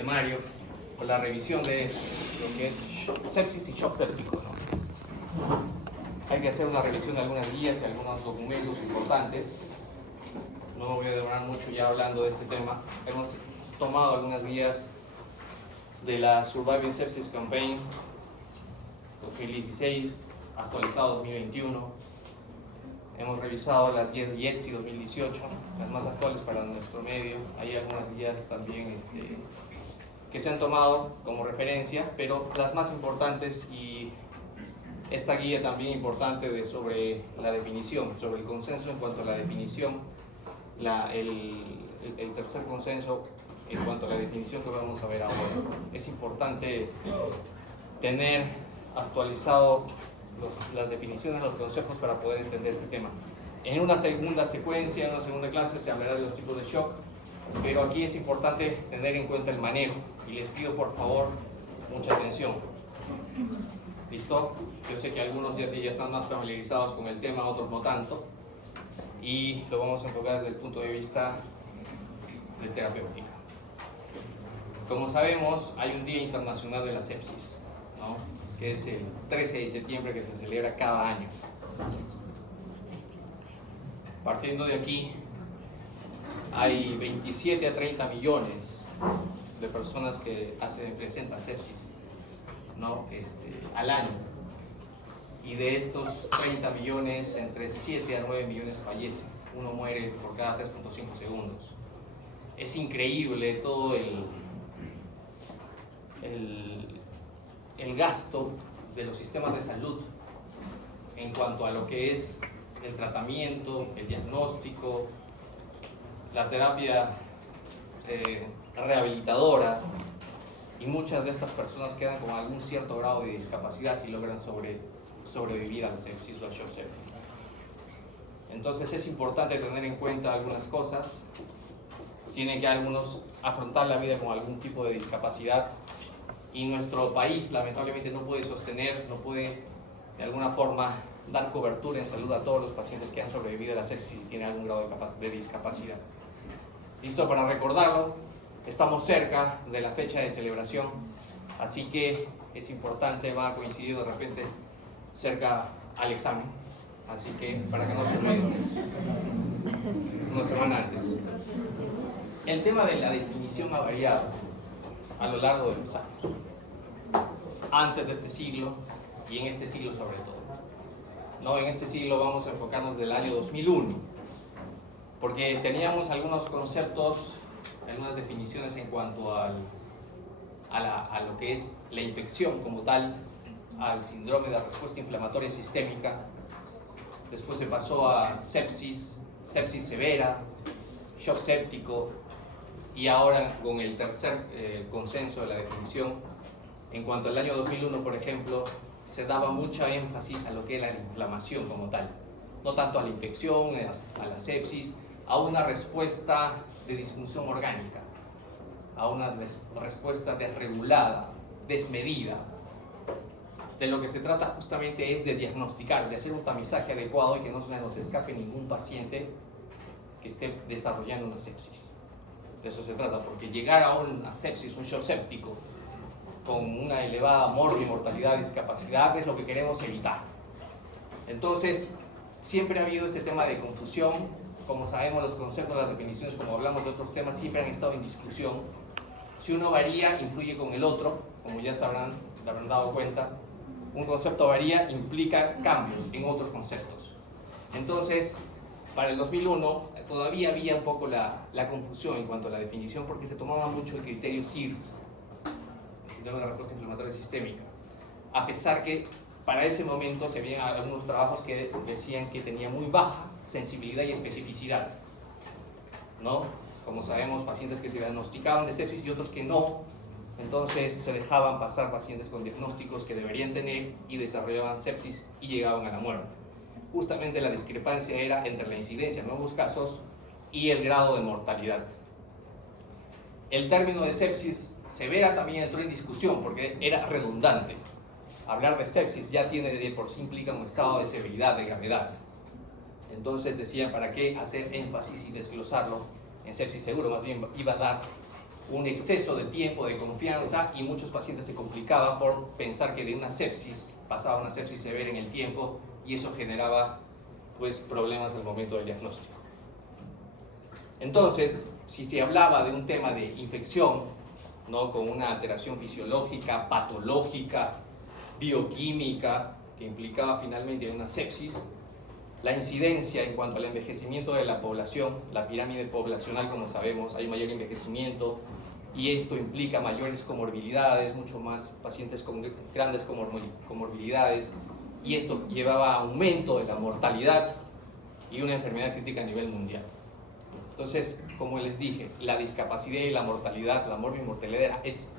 temario con la revisión de lo que es sepsis y shock séptico, ¿no? Hay que hacer una revisión de algunas guías y algunos documentos importantes. No me voy a demorar mucho ya hablando de este tema. Hemos tomado algunas guías de la Surviving Sepsis Campaign 2016, actualizado 2021. Hemos revisado las guías de IETSI 2018, las más actuales para nuestro medio. Hay algunas guías también que se han tomado como referencia, pero las más importantes, y esta guía también importante sobre la definición, sobre el consenso en cuanto a la definición, el tercer consenso en cuanto a la definición que vamos a ver ahora. Es importante tener actualizado las definiciones, los conceptos para poder entender este tema. En una segunda secuencia, en una segunda clase se hablará de los tipos de shock, pero aquí es importante tener en cuenta el manejo y les pido por favor mucha atención. ¿Listo? Yo sé que algunos ya están más familiarizados con el tema, otros no tanto, y lo vamos a enfocar desde el punto de vista de terapéutica. Como sabemos, hay un Día Internacional de la Sepsis, ¿no? Que es el 13 de septiembre, que se celebra cada año. Partiendo de aquí, hay 27 a 30 millones de personas que presentan sepsis, ¿no? Al año. Y de estos 30 millones, entre 7 a 9 millones fallecen. Uno muere por cada 3.5 segundos. Es increíble todo el gasto de los sistemas de salud en cuanto a lo que es el tratamiento, el diagnóstico, la terapia rehabilitadora, y muchas de estas personas quedan con algún cierto grado de discapacidad si logran sobrevivir a la sepsis o al shock séptico. Entonces es importante tener en cuenta algunas cosas. Tienen que algunos afrontar la vida con algún tipo de discapacidad, y nuestro país lamentablemente no puede sostener, no puede de alguna forma dar cobertura en salud a todos los pacientes que han sobrevivido a la sepsis y tienen algún grado de discapacidad. Listo, para recordarlo, estamos cerca de la fecha de celebración, así que es importante, va a coincidir de repente cerca al examen, así que para que no se olviden, una semana antes. El tema de la definición ha variado a lo largo de los años, antes de este siglo y en este siglo sobre todo. No, en este siglo vamos a enfocarnos del año 2001, porque teníamos algunos conceptos, algunas definiciones en cuanto a lo que es la infección como tal, al síndrome de respuesta inflamatoria sistémica. Después se pasó a sepsis, sepsis severa, shock séptico, y ahora con el tercer consenso de la definición, en cuanto al año 2001, por ejemplo, se daba mucha énfasis a lo que era la inflamación como tal, no tanto a la infección, a la sepsis, a una respuesta de disfunción orgánica, a una respuesta desregulada, desmedida. De lo que se trata justamente es de diagnosticar, de hacer un tamizaje adecuado y que no se nos escape ningún paciente que esté desarrollando una sepsis. De eso se trata, porque llegar a una sepsis, un shock séptico, con una elevada mortalidad, discapacidad, es lo que queremos evitar. Entonces, siempre ha habido este tema de confusión. Como sabemos, los conceptos, las definiciones, como hablamos de otros temas, siempre han estado en discusión. Si uno varía, influye con el otro, como ya sabrán, se habrán dado cuenta. Un concepto varía, implica cambios en otros conceptos. Entonces, para el 2001 todavía había un poco la confusión en cuanto a la definición, porque se tomaba mucho el criterio SIRS, el síndrome de respuesta inflamatoria sistémica, a pesar que para ese momento se veían algunos trabajos que decían que tenía muy baja sensibilidad y especificidad, ¿no? Como sabemos, pacientes que se diagnosticaban de sepsis y otros que no, entonces se dejaban pasar pacientes con diagnósticos que deberían tener y desarrollaban sepsis y llegaban a la muerte. Justamente la discrepancia era entre la incidencia de nuevos casos y el grado de mortalidad. El término de sepsis severa también entró en discusión porque era redundante. Hablar de sepsis ya tiene de por sí implica un estado de severidad, de gravedad. Entonces decían, ¿para qué hacer énfasis y desglosarlo en sepsis seguro? Más bien iba a dar un exceso de tiempo, de confianza, y muchos pacientes se complicaban por pensar que de una sepsis pasaba a una sepsis severa en el tiempo, y eso generaba pues problemas al momento del diagnóstico. Entonces, si se hablaba de un tema de infección, ¿no?, con una alteración fisiológica, patológica, bioquímica, que implicaba finalmente una sepsis, la incidencia en cuanto al envejecimiento de la población, la pirámide poblacional, como sabemos, hay mayor envejecimiento, y esto implica mayores comorbilidades, mucho más pacientes con grandes comorbilidades, y esto llevaba a aumento de la mortalidad y una enfermedad crítica a nivel mundial. Entonces, como les dije, la discapacidad y la mortalidad, la morbimortalidad es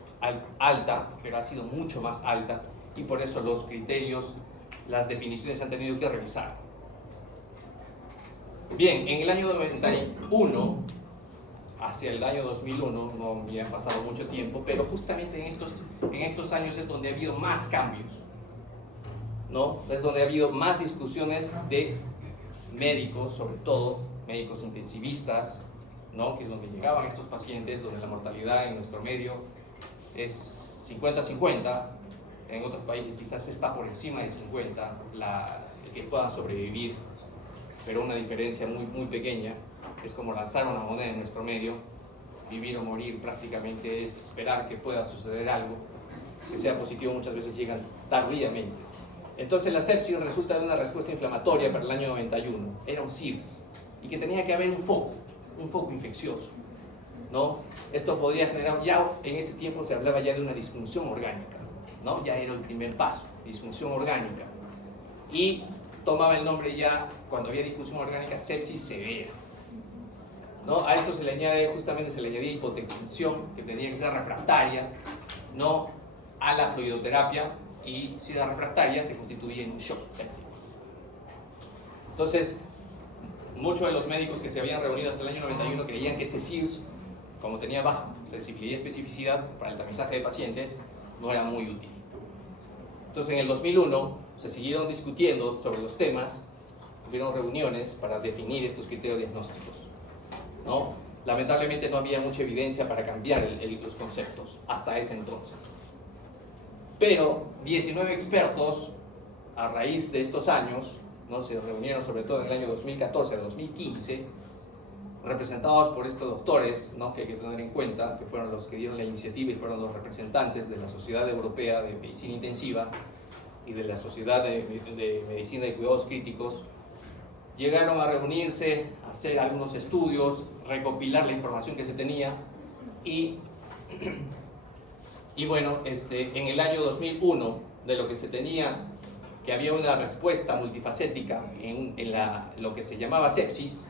alta, pero ha sido mucho más alta, y por eso los criterios, las definiciones se han tenido que revisar. Bien, en el año 91, hacia el año 2001, no había pasado mucho tiempo, pero justamente en estos años es donde ha habido más cambios, ¿no? Es donde ha habido más discusiones de médicos, sobre todo médicos intensivistas, ¿no?, que es donde llegaban estos pacientes, donde la mortalidad en nuestro medio es 50-50, en otros países quizás está por encima de 50, el que puedan sobrevivir, pero una diferencia muy, muy pequeña. Es como lanzar una moneda en nuestro medio, vivir o morir prácticamente es esperar que pueda suceder algo, que sea positivo, muchas veces llegan tardíamente. Entonces la sepsis resulta de una respuesta inflamatoria para el año 91, era un SIRS, y que tenía que haber un foco infeccioso, ¿no? Esto podría generar, ya en ese tiempo se hablaba ya de una disfunción orgánica, ¿no? Ya era el primer paso, disfunción orgánica, y tomaba el nombre ya, cuando había disfunción orgánica, sepsis severa, ¿no? A eso se le añade, justamente se le añadía hipotensión, que tenía que ser refractaria, ¿no?, a la fluidoterapia, y si era refractaria se constituía en un shock séptico. Entonces, muchos de los médicos que se habían reunido hasta el año 91 creían que este SIRS, como tenía baja sensibilidad y especificidad para el tamizaje de pacientes, no era muy útil. Entonces, en el 2001 se siguieron discutiendo sobre los temas, hubieron reuniones para definir estos criterios diagnósticos, ¿no? Lamentablemente no había mucha evidencia para cambiar los conceptos hasta ese entonces. Pero 19 expertos, a raíz de estos años, ¿no?, se reunieron sobre todo en el año 2014 al 2015, representados por estos doctores, ¿no?, que hay que tener en cuenta, que fueron los que dieron la iniciativa y fueron los representantes de la Sociedad Europea de Medicina Intensiva y de la Sociedad de Medicina de Cuidados Críticos. Llegaron a reunirse, a hacer algunos estudios, recopilar la información que se tenía, y bueno, en el año 2001, de lo que se tenía, que había una respuesta multifacética en lo que se llamaba sepsis,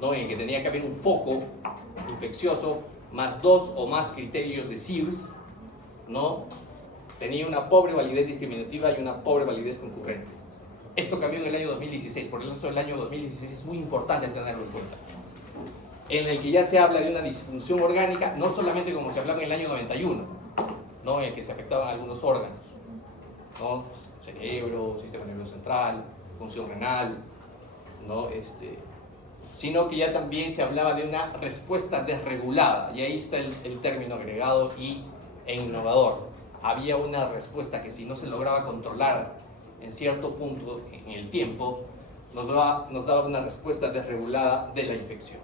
¿no?, en que tenía que haber un foco infeccioso, más 2 o más criterios de SIRS, ¿no?, tenía una pobre validez discriminativa y una pobre validez concurrente. Esto cambió en el año 2016, por eso el año 2016 es muy importante tenerlo en cuenta, en el que ya se habla de una disfunción orgánica, no solamente como se hablaba en el año 91, ¿no?, en el que se afectaban algunos órganos, ¿no?, cerebro, sistema nervioso central, función renal, ¿no?, sino que ya también se hablaba de una respuesta desregulada, y ahí está el término agregado e innovador. Había una respuesta que, si no se lograba controlar en cierto punto en el tiempo, nos daba una respuesta desregulada de la infección.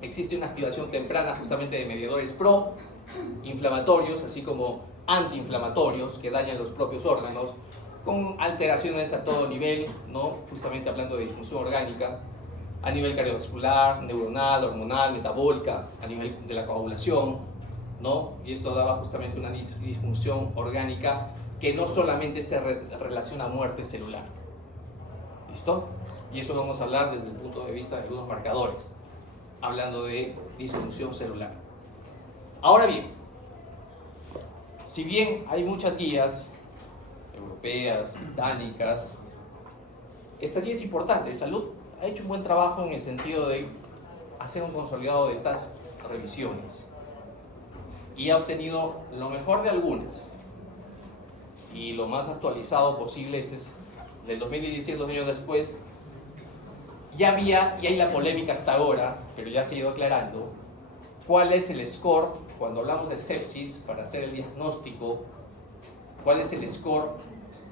Existe una activación temprana justamente de mediadores pro-inflamatorios, así como antiinflamatorios, que dañan los propios órganos, con alteraciones a todo nivel, ¿no?, justamente hablando de disfunción orgánica, a nivel cardiovascular, neuronal, hormonal, metabólica, a nivel de la coagulación, ¿no? Y esto daba justamente una disfunción orgánica que no solamente se relaciona a muerte celular. ¿Listo? Y eso vamos a hablar desde el punto de vista de algunos marcadores, hablando de disfunción celular. Ahora bien, si bien hay muchas guías europeas, británicas, esta guía es importante. Salud ha hecho un buen trabajo en el sentido de hacer un consolidado de estas revisiones y ha obtenido lo mejor de algunas y lo más actualizado posible. Este es del 2017, 2 años después. Ya había, y hay la polémica hasta ahora, pero ya se ha ido aclarando, cuál es el score cuando hablamos de sepsis, para hacer el diagnóstico, ¿cuál es el score?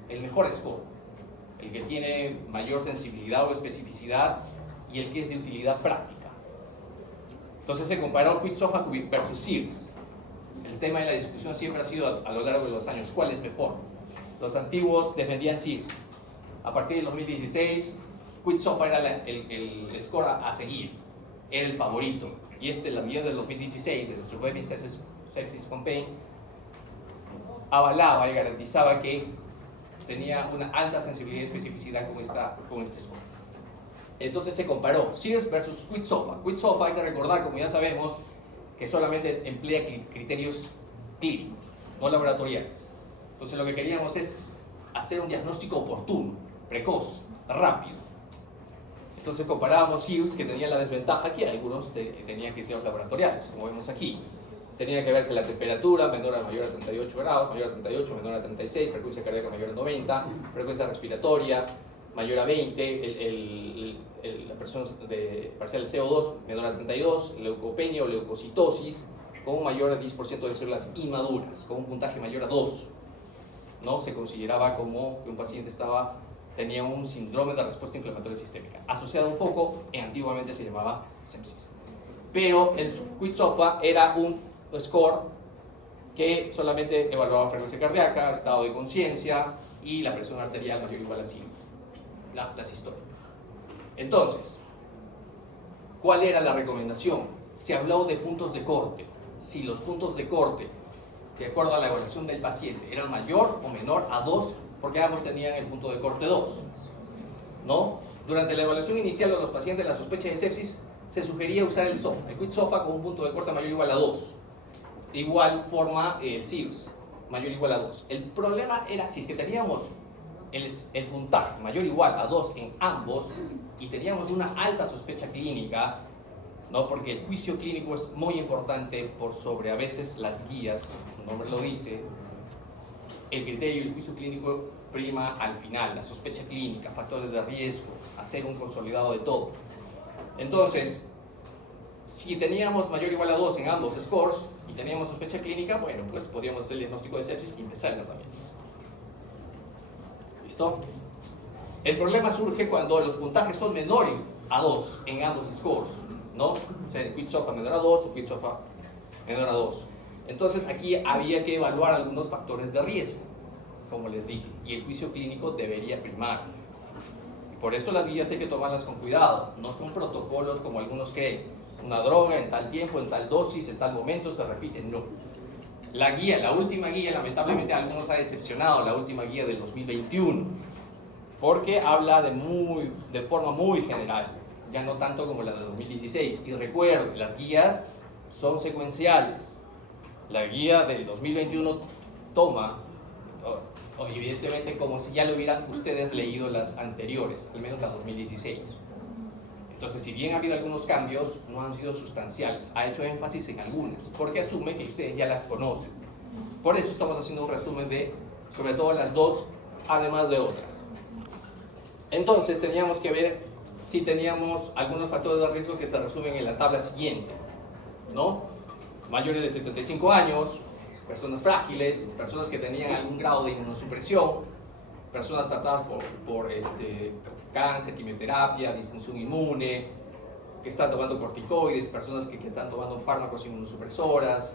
El mejor score, el que tiene mayor sensibilidad o especificidad y el que es de utilidad práctica. Entonces se comparó Quitzofa versus Sears. El tema de la discusión siempre ha sido a lo largo de los años, ¿cuál es mejor? Los antiguos defendían Sears. A partir del 2016, Quitzofa era el score a seguir, era el favorito. Y las guías del 2016 de Surviving Sepsis Campaign avalaba y garantizaba que tenía una alta sensibilidad y especificidad con este score. Entonces se comparó Sears versus Quitzofa. Quitzofa, hay que recordar, como ya sabemos, que solamente emplea criterios clínicos, no laboratoriales. Entonces lo que queríamos es hacer un diagnóstico oportuno, precoz, rápido. Entonces comparábamos Sears, que tenía la desventaja que algunos tenían criterios laboratoriales, como vemos aquí. Tenía que verse la temperatura menor o mayor a 38 grados, mayor a 38, menor a 36, frecuencia cardíaca mayor a 90, frecuencia respiratoria mayor a 20, la presión parcial de CO2 menor a 32, leucopenia o leucocitosis con un mayor a 10% de células inmaduras, con un puntaje mayor a 2. ¿No? Se consideraba como que un paciente tenía un síndrome de respuesta inflamatoria sistémica, asociado a un foco, antiguamente se llamaba sepsis. Pero el Quitzofa era un score que solamente evaluaba frecuencia cardíaca, estado de conciencia y la presión arterial mayor o igual a 5, la sistólica. Entonces, ¿cuál era la recomendación? Se habló de puntos de corte. Si los puntos de corte, de acuerdo a la evaluación del paciente, eran mayor o menor a 2, porque ambos tenían el punto de corte 2, ¿no? Durante la evaluación inicial de los pacientes de la sospecha de sepsis, se sugería usar el Quitzofa con un punto de corte mayor o igual a 2. De igual forma, el Sears, mayor o igual a 2. El problema era si es que teníamos el puntaje mayor o igual a 2 en ambos y teníamos una alta sospecha clínica, ¿no? Porque el juicio clínico es muy importante por sobre a veces las guías, como su nombre lo dice. El criterio y el juicio clínico prima al final, la sospecha clínica, factores de riesgo, hacer un consolidado de todo. Entonces, si teníamos mayor o igual a 2 en ambos scores y teníamos sospecha clínica, bueno, pues podríamos hacer el diagnóstico de sepsis y empezar el tratamiento. ¿Listo? El problema surge cuando los puntajes son menores a 2 en ambos scores, ¿no? O sea, Quitzofa menor a 2 o Quitzofa menor a 2. Entonces aquí había que evaluar algunos factores de riesgo, como les dije, y el juicio clínico debería primar. Por eso las guías hay que tomarlas con cuidado, no son protocolos como algunos creen. Una droga en tal tiempo, en tal dosis, en tal momento se repite, no. La guía, la última guía, lamentablemente a algunos ha decepcionado, la última guía del 2021, porque habla de forma muy general, ya no tanto como la del 2016. Y recuerden, las guías son secuenciales. La guía del 2021 toma, evidentemente, como si ya lo hubieran ustedes leído las anteriores, al menos la 2016. Entonces, si bien ha habido algunos cambios, no han sido sustanciales. Ha hecho énfasis en algunas, porque asume que ustedes ya las conocen. Por eso estamos haciendo un resumen de, sobre todo, las dos, además de otras. Entonces, teníamos que ver si teníamos algunos factores de riesgo que se resumen en la tabla siguiente, ¿no? Mayores de 75 años, personas frágiles, personas que tenían algún grado de inmunosupresión, personas tratadas por cáncer, quimioterapia, disfunción inmune, que están tomando corticoides, personas que están tomando fármacos inmunosupresoras,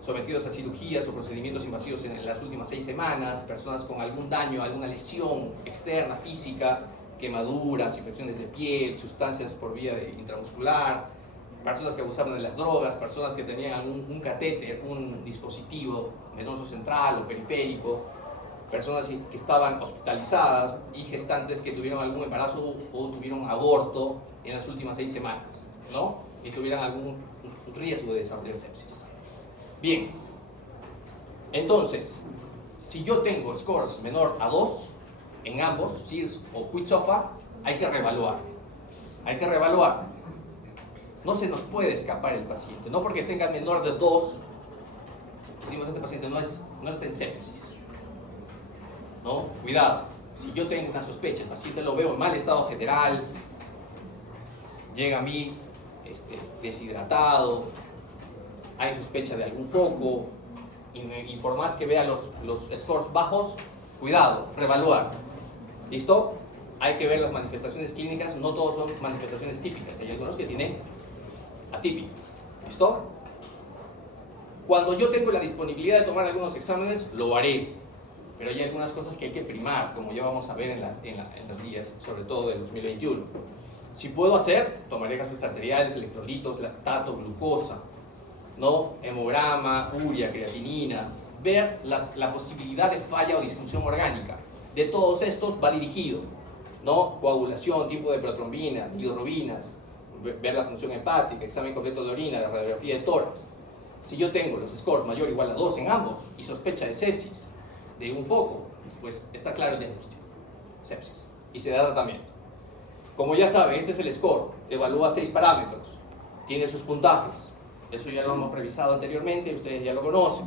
sometidos a cirugías o procedimientos invasivos en las últimas 6 semanas, personas con algún daño, alguna lesión externa, física, quemaduras, infecciones de piel, sustancias por vía intramuscular, personas que abusaron de las drogas, personas que tenían un catéter, un dispositivo venoso central o periférico, personas que estaban hospitalizadas y gestantes que tuvieron algún embarazo o tuvieron aborto en las últimas 6 semanas, ¿no? Y tuvieran algún riesgo de desarrollar sepsis. Bien, entonces, si yo tengo scores menor a 2 en ambos, Sears o Quitzofa, hay que reevaluar. Hay que reevaluar. No se nos puede escapar el paciente, no porque tenga menor de 2, decimos este paciente no está en sepsis. ¿No? Cuidado, si yo tengo una sospecha, el paciente lo veo en mal estado general, llega a mí deshidratado, hay sospecha de algún foco, y por más que vea los scores bajos, cuidado, reevaluar. ¿Listo? Hay que ver las manifestaciones clínicas, no todos son manifestaciones típicas, hay algunos que tienen atípicas. ¿Listo? Cuando yo tengo la disponibilidad de tomar algunos exámenes, lo haré, pero hay algunas cosas que hay que primar, como ya vamos a ver en las guías, sobre todo del 2021. Si puedo hacer, tomaré gases arteriales, electrolitos, lactato, glucosa, ¿no? Hemograma, urea, creatinina, ver la posibilidad de falla o disfunción orgánica. De todos estos va dirigido, ¿no? Coagulación, tipo de protrombina, hidrobinas, ver la función hepática, examen completo de orina, la radiografía de tórax. Si yo tengo los scores mayor o igual a 2 en ambos y sospecha de sepsis de un foco, pues está claro el diagnóstico, sepsis, y se da tratamiento. Como ya saben, este es el score, evalúa 6 parámetros, tiene sus puntajes, eso ya lo hemos revisado anteriormente, ustedes ya lo conocen.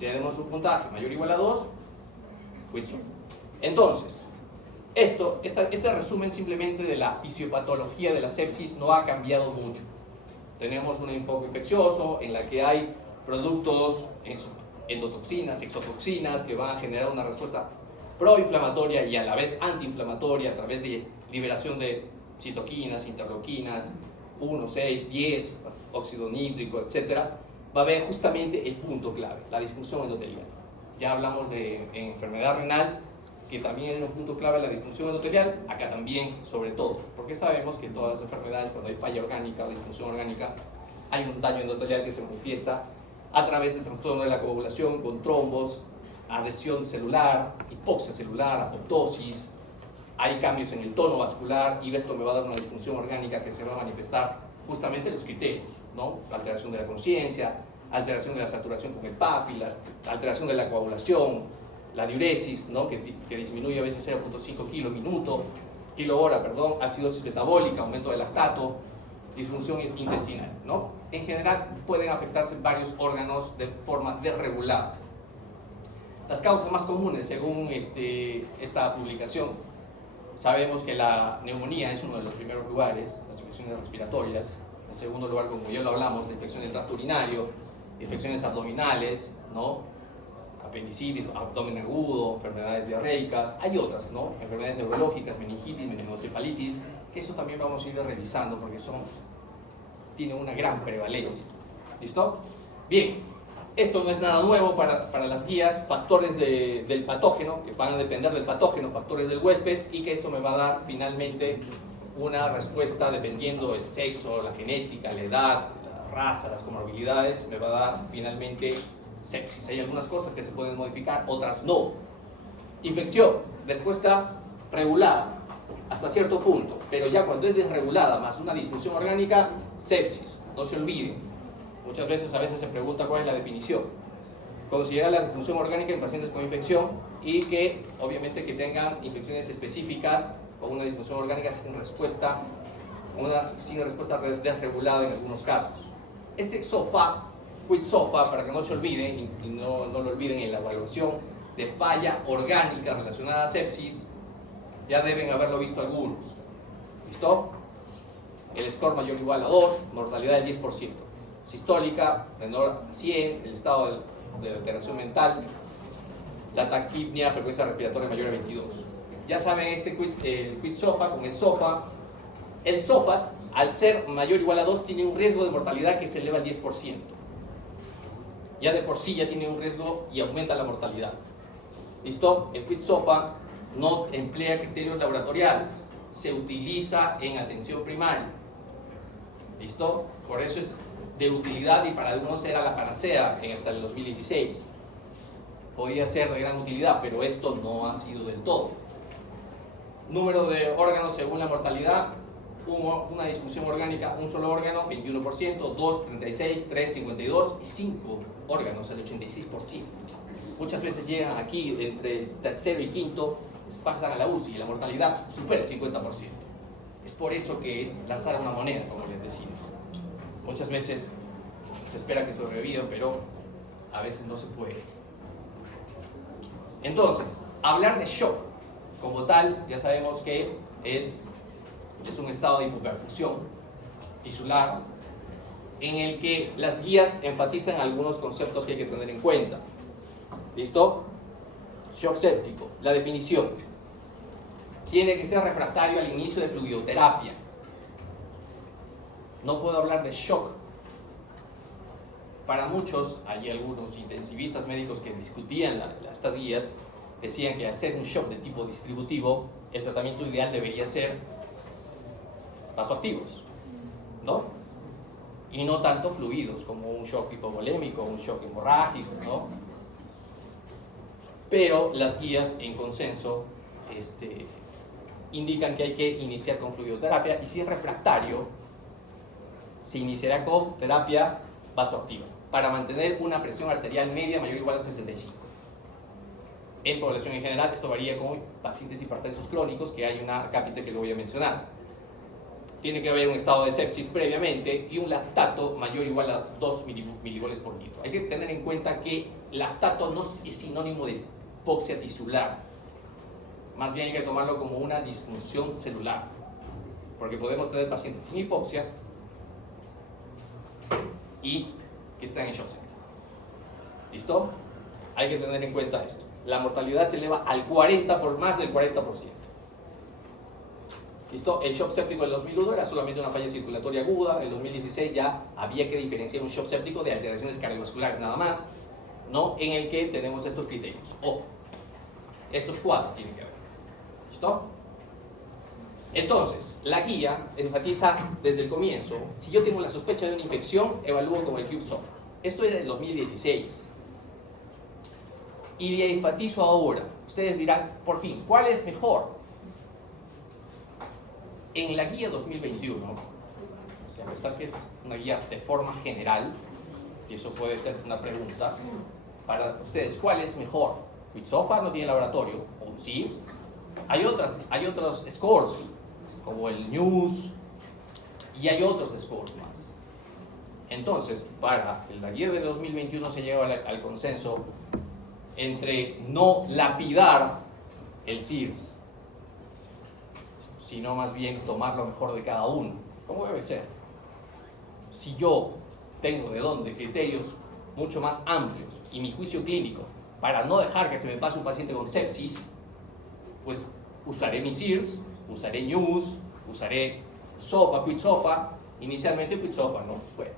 Tenemos un puntaje mayor o igual a 2, Whitson. Entonces, este resumen simplemente de la fisiopatología de la sepsis no ha cambiado mucho. Tenemos un enfoque infeccioso en la que hay productos endotoxinas, exotoxinas que van a generar una respuesta proinflamatoria y a la vez antiinflamatoria a través de liberación de citoquinas, interleuquinas, 1, 6, 10, óxido nítrico, etc. Va a haber justamente el punto clave, la disfunción endotelial. Ya hablamos de enfermedad renal, que también es un punto clave la disfunción endotelial, acá también, sobre todo, porque sabemos que en todas las enfermedades, cuando hay falla orgánica o disfunción orgánica, hay un daño endotelial que se manifiesta a través del trastorno de la coagulación con trombos, adhesión celular, hipoxia celular, apoptosis, hay cambios en el tono vascular y esto me va a dar una disfunción orgánica que se va a manifestar justamente en los criterios, ¿no? Alteración de la conciencia, alteración de la saturación con el PAFI, la alteración de la coagulación, la diuresis, ¿no? que disminuye a veces 0.5 kilohora, acidosis metabólica, aumento del lactato, disfunción intestinal, ¿no? En general pueden afectarse varios órganos de forma desregulada. Las causas más comunes según esta publicación, sabemos que la neumonía es uno de los primeros lugares, las infecciones respiratorias, en segundo lugar, como ya lo hablamos, la infección del tracto urinario, infecciones abdominales, ¿no? Apendicitis, abdomen agudo, enfermedades diarreicas, hay otras, ¿no? Enfermedades neurológicas, meningitis, meningoencefalitis, que eso también vamos a ir revisando porque tienen una gran prevalencia. ¿Listo? Bien, esto no es nada nuevo para las guías, factores del patógeno, que van a depender del patógeno, factores del huésped, y que esto me va a dar finalmente una respuesta dependiendo del sexo, la genética, la edad, la raza, las comorbilidades, me va a dar finalmente sepsis. Hay algunas cosas que se pueden modificar, otras no. Infección, respuesta regulada hasta cierto punto, pero ya cuando es desregulada más una disfunción orgánica, sepsis. No se olviden, muchas veces se pregunta cuál es la definición. Considera la disfunción orgánica en pacientes con infección y que obviamente que tengan infecciones específicas con una disfunción orgánica sin respuesta desregulada en algunos casos. Este SOFA, SOFA, para que no se olviden y no lo olviden en la evaluación de falla orgánica relacionada a sepsis, ya deben haberlo visto algunos. ¿Listo? El score mayor o igual a 2, mortalidad del 10%. Sistólica menor a 100, el estado de alteración mental, la taquipnia, frecuencia respiratoria mayor a 22. Ya saben, el quid SOFA con el SOFA. El SOFA, al ser mayor o igual a 2, tiene un riesgo de mortalidad que se eleva al 10%. Ya de por sí ya tiene un riesgo y aumenta la mortalidad. ¿Listo? El quid SOFA no emplea criterios laboratoriales, se utiliza en atención primaria. ¿Listo? Por eso es de utilidad y para algunos era la panacea hasta el 2016. Podía ser de gran utilidad, pero esto no ha sido del todo. Número de órganos según la mortalidad: una disfunción orgánica, un solo órgano, 21%, 2, 36, 3, 52 y 5 órganos, el 86%. Muchas veces llegan aquí entre el tercero y quinto, pasan a la UCI y la mortalidad supera el 50%. Es por eso que es lanzar una moneda, como les decía. Muchas veces se espera que sobrevivan, pero a veces no se puede. Entonces, hablar de shock como tal, ya sabemos que es un estado de hipoperfusión tisular en el que las guías enfatizan algunos conceptos que hay que tener en cuenta. ¿Listo? Shock séptico, la definición. Tiene que ser refractario al inicio de fluidoterapia. No puedo hablar de shock. Para muchos, hay algunos intensivistas médicos que discutían estas guías, decían que al ser un shock de tipo distributivo, el tratamiento ideal debería ser vasoactivos, ¿no? Y no tanto fluidos, como un shock hipovolémico, un shock hemorrágico, ¿no? Pero las guías en consenso indican que hay que iniciar con fluidoterapia, y si es refractario, se iniciará con terapia vasoactiva para mantener una presión arterial media mayor o igual a 65. En población en general, esto varía con pacientes hipertensos crónicos, que hay una cápita que lo voy a mencionar. Tiene que haber un estado de sepsis previamente y un lactato mayor o igual a 2 milivolts por litro. Hay que tener en cuenta que lactato no es sinónimo de hipoxia tisular. Más bien hay que tomarlo como una disfunción celular, porque podemos tener pacientes sin hipoxia y que están en shock séptico. ¿Listo? Hay que tener en cuenta esto. La mortalidad se eleva al 40 por más del 40%. ¿Listo? El shock séptico del 2001 era solamente una falla circulatoria aguda. En el 2016 ya había que diferenciar un shock séptico de alteraciones cardiovasculares nada más, ¿no? En el que tenemos estos criterios. Ojo, estos 4 tienen que ver. ¿Listo? Entonces, la guía enfatiza desde el comienzo: si yo tengo la sospecha de una infección, evalúo con el CUBE-SOFA. Esto es del 2016. Y le enfatizo ahora. Ustedes dirán, por fin, ¿cuál es mejor? En la guía 2021, que a pesar que es una guía de forma general, y eso puede ser una pregunta para ustedes, ¿cuál es mejor? CUBE-SOFA no tiene laboratorio, o un SIRS. Hay otros scores, como el NEWS, y hay otros scores más. Entonces, para la guía de 2021 se llega al consenso entre no lapidar el SIRS, sino más bien tomar lo mejor de cada uno, como debe ser. Si yo tengo de dónde criterios mucho más amplios y mi juicio clínico para no dejar que se me pase un paciente con sepsis, pues usaré mi SIRS, usaré NEWS, usaré SOFA, CUBE-SOFA, inicialmente CUBE-SOFA, ¿no? Bueno.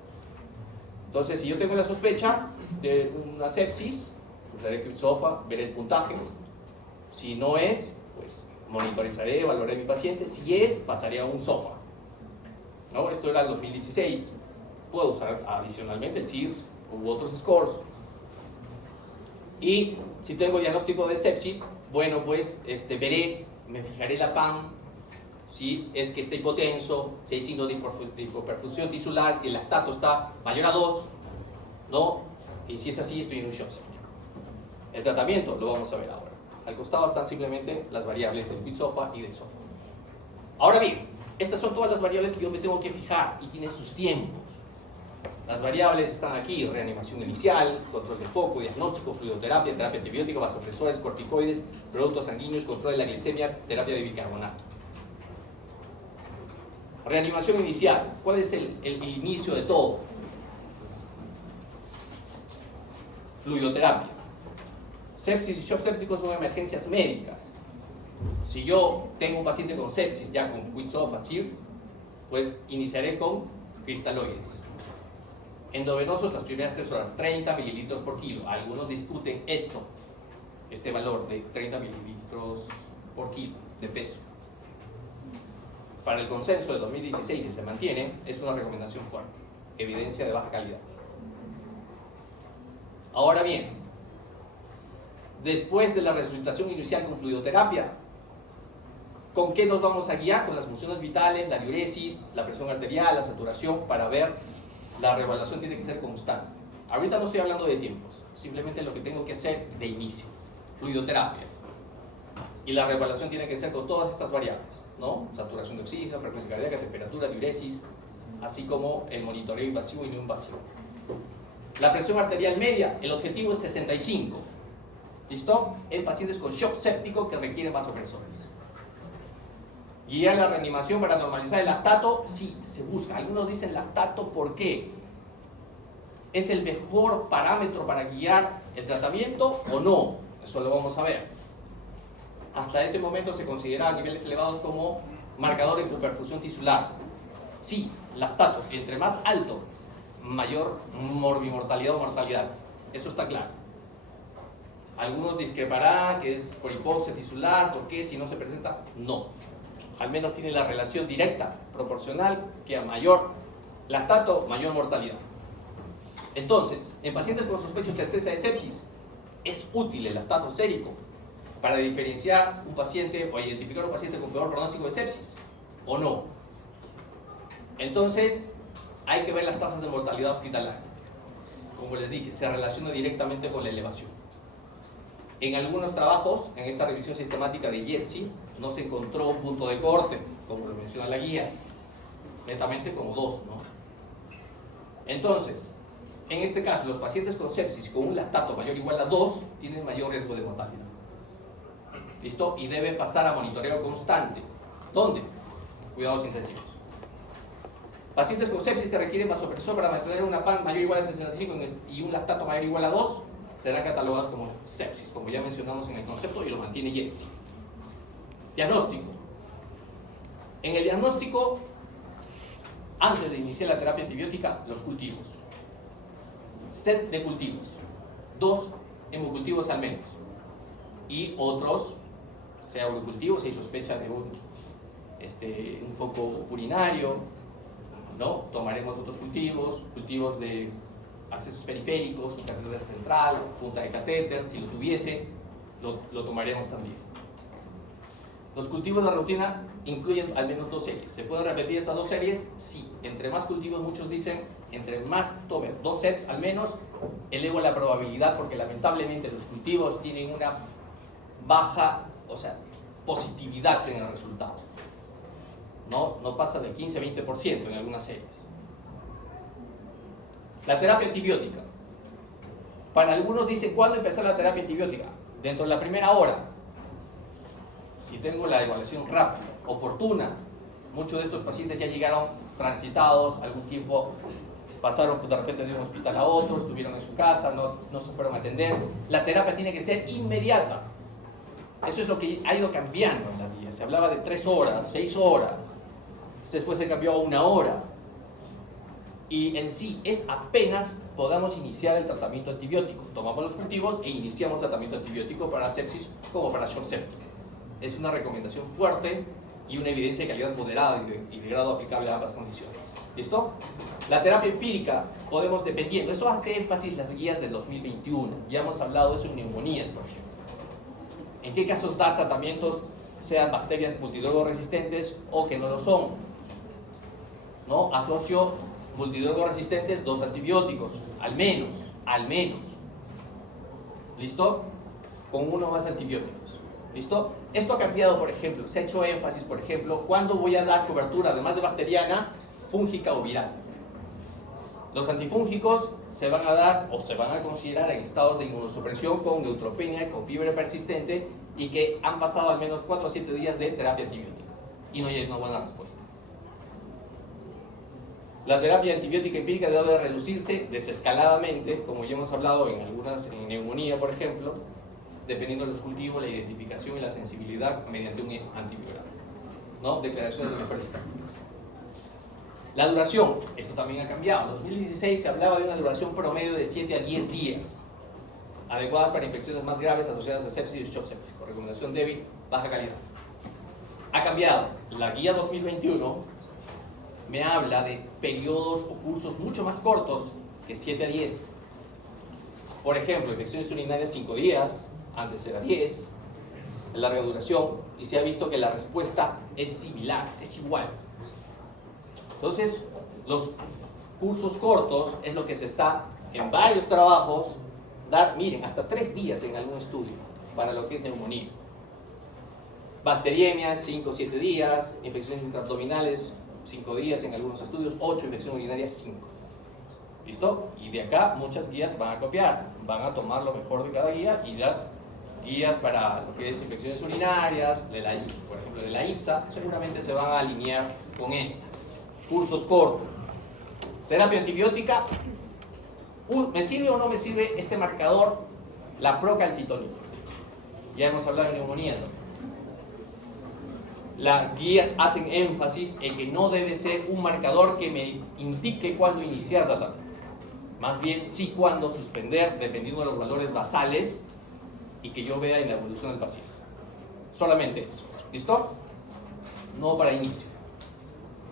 Entonces, si yo tengo la sospecha de una sepsis, usaré CUBE-SOFA, veré el puntaje. Si no es, pues monitorizaré, evaluaré a mi paciente. Si es, pasaré a un SOFA, ¿no? Esto era el 2016. Puedo usar adicionalmente el SIRS u otros scores. Y si tengo diagnóstico de sepsis, bueno, pues veré, me fijaré la PAM, si es que está hipotenso, si hay signo de hipoperfusión tisular, si el lactato está mayor a 2, ¿no? Y si es así, estoy en un shock séptico. El tratamiento lo vamos a ver ahora. Al costado están simplemente las variables del CUBE-SOFA y del SOFA. Ahora bien, estas son todas las variables que yo me tengo que fijar y tienen sus tiempos. Las variables están aquí: reanimación inicial, control de foco, diagnóstico, fluidoterapia, terapia antibiótica, vasopresores, corticoides, productos sanguíneos, control de la glicemia, terapia de bicarbonato. Reanimación inicial, ¿cuál es el inicio de todo? Fluidoterapia. Sepsis y shock séptico son emergencias médicas. Si yo tengo un paciente con sepsis ya con CUBE-SOFA, SIRS, pues iniciaré con cristaloides. Endovenosos las primeras 3 horas, 30 mililitros por kilo. Algunos discuten este valor de 30 mililitros por kilo de peso. Para el consenso de 2016, si se mantiene, es una recomendación fuerte, evidencia de baja calidad. Ahora bien, después de la resucitación inicial con fluidoterapia, ¿con qué nos vamos a guiar? Con las funciones vitales, la diuresis, la presión arterial, la saturación, para ver. La reevaluación tiene que ser constante. Ahorita no estoy hablando de tiempos, simplemente lo que tengo que hacer de inicio, fluidoterapia. Y la reevaluación tiene que ser con todas estas variables, ¿no? Saturación de oxígeno, frecuencia cardíaca, temperatura, diuresis, así como el monitoreo invasivo y no invasivo. La presión arterial media, el objetivo es 65. ¿Listo? En pacientes con shock séptico que requieren vasopresores. Guiar la reanimación para normalizar el lactato, sí, se busca. Algunos dicen lactato, ¿por qué? ¿Es el mejor parámetro para guiar el tratamiento o no? Eso lo vamos a ver. Hasta ese momento se consideraban niveles elevados como marcador de hipoperfusión tisular. Sí, lactato, entre más alto, mayor morbimortalidad o mortalidad. Eso está claro. Algunos discreparán que es por hipoxia tisular, ¿por qué? Si no se presenta, no. Al menos tiene la relación directa, proporcional, que a mayor lactato, mayor mortalidad. Entonces, en pacientes con sospecha o certeza de sepsis, es útil el lactato sérico para diferenciar un paciente o identificar un paciente con peor pronóstico de sepsis, ¿o no? Entonces, hay que ver las tasas de mortalidad hospitalaria. Como les dije, se relaciona directamente con la elevación. En algunos trabajos, en esta revisión sistemática de IETSI, no se encontró un punto de corte, como lo menciona la guía, netamente como 2, ¿no? Entonces, en este caso, los pacientes con sepsis con un lactato mayor o igual a 2 tienen mayor riesgo de mortalidad. ¿Listo? Y debe pasar a monitoreo constante. ¿Dónde? Cuidados intensivos. Pacientes con sepsis que requieren vasopresor para mantener una PAN mayor o igual a 65 y un lactato mayor o igual a 2 serán catalogados como sepsis, como ya mencionamos en el concepto y lo mantiene IETSI. Diagnóstico. En el diagnóstico, antes de iniciar la terapia antibiótica, los cultivos. Set de cultivos. 2 hemocultivos al menos. Y otros, sea urocultivos, si hay sospecha de un foco urinario, ¿no? Tomaremos otros cultivos de accesos periféricos, un catéter central, punta de catéter, si lo tuviese, lo tomaremos también. Los cultivos de la rutina incluyen al menos 2 series. ¿Se pueden repetir estas 2 series? Sí. Entre más cultivos, muchos dicen, entre más tome 2 sets al menos, elevo la probabilidad, porque lamentablemente los cultivos tienen una baja, positividad en el resultado. No pasa del 15-20% en algunas series. La terapia antibiótica. Para algunos dicen, ¿cuándo empezar la terapia antibiótica? Dentro de la primera hora. Si tengo la evaluación rápida, oportuna, muchos de estos pacientes ya llegaron transitados, algún tiempo pasaron de repente de un hospital a otro, estuvieron en su casa, no se fueron a atender. La terapia tiene que ser inmediata. Eso es lo que ha ido cambiando en las guías. Se hablaba de 3 horas, 6 horas, después se cambió a 1 hora. Y en sí es apenas podamos iniciar el tratamiento antibiótico. Tomamos los cultivos e iniciamos tratamiento antibiótico para sepsis como para shock séptico. Es una recomendación fuerte y una evidencia de calidad moderada y de grado aplicable a ambas condiciones. ¿Listo? La terapia empírica podemos, dependiendo, eso hace énfasis en las guías del 2021. Ya hemos hablado de eso en neumonías, por ejemplo. ¿En qué casos dar tratamientos, sean bacterias multidrogo resistentes o que no lo son? ¿No? Asocio multidrogo resistentes 2 antibióticos, al menos. ¿Listo? Con 1 más antibióticos. ¿Listo? Esto ha cambiado, por ejemplo, se ha hecho énfasis, por ejemplo, cuando voy a dar cobertura, además de bacteriana, fúngica o viral. Los antifúngicos se van a dar o se van a considerar en estados de inmunosupresión con neutropenia, con fiebre persistente y que han pasado al menos 4 a 7 días de terapia antibiótica y no hay una buena respuesta. La terapia antibiótica empírica debe reducirse desescaladamente, como ya hemos hablado en neumonía, por ejemplo, dependiendo de los cultivos, la identificación y la sensibilidad mediante un antibiótico, ¿no? Declaraciones de mejores prácticas. La duración, esto también ha cambiado. En 2016 se hablaba de una duración promedio de 7 a 10 días, adecuadas para infecciones más graves asociadas a sepsis y shock séptico. Recomendación débil, baja calidad. Ha cambiado. La guía 2021 me habla de periodos o cursos mucho más cortos que 7 a 10. Por ejemplo, infecciones urinarias 5 días, antes era 10, de larga duración, y se ha visto que la respuesta es similar, es igual. Entonces, los cursos cortos es lo que se está en varios trabajos, miren, hasta 3 días en algún estudio para lo que es neumonía. Bacteriemias, 5 o 7 días, infecciones intraabdominales, 5 días en algunos estudios, 8 infecciones urinarias, 5. ¿Listo? Y de acá muchas guías van a copiar, van a tomar lo mejor de cada guía y las guías para lo que es infecciones urinarias, por ejemplo de la ITSA, seguramente se van a alinear con esta. Cursos cortos. Terapia antibiótica, ¿Me sirve o no me sirve este marcador, la procalcitonía? Ya hemos hablado de neumonía, ¿no? Las guías hacen énfasis en que no debe ser un marcador que me indique cuándo iniciar tratamiento. Más bien, sí cuándo suspender, dependiendo de los valores basales y que yo vea en la evolución del paciente. Solamente eso. ¿Listo? No para inicio.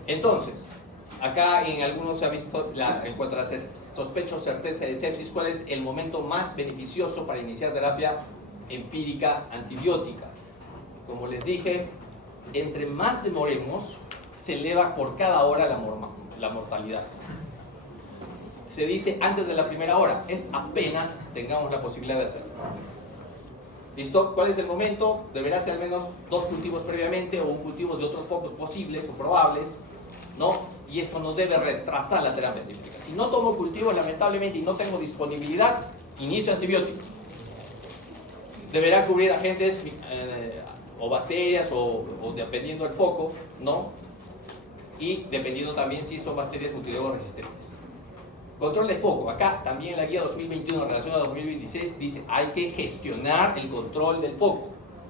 Entonces, acá en algunos se ha visto, en cuanto a la sospecha o certeza de sepsis, ¿cuál es el momento más beneficioso para iniciar terapia empírica antibiótica? Como les dije, entre más demoremos, se eleva por cada hora la mortalidad. Se dice antes de la primera hora, es apenas tengamos la posibilidad de hacerlo. ¿Listo? ¿Cuál es el momento? Deberá ser al menos 2 cultivos previamente o un cultivo de otros focos posibles o probables, ¿no? Y esto no debe retrasar la terapia antibiótica. Si no tomo cultivos, lamentablemente, y no tengo disponibilidad, inicio antibiótico. Deberá cubrir agentes o bacterias o dependiendo del foco, ¿no? Y dependiendo también si son bacterias multilogo resistentes. Control de foco. Acá también en la guía 2021 en relación a 2026 dice hay que gestionar el control del foco,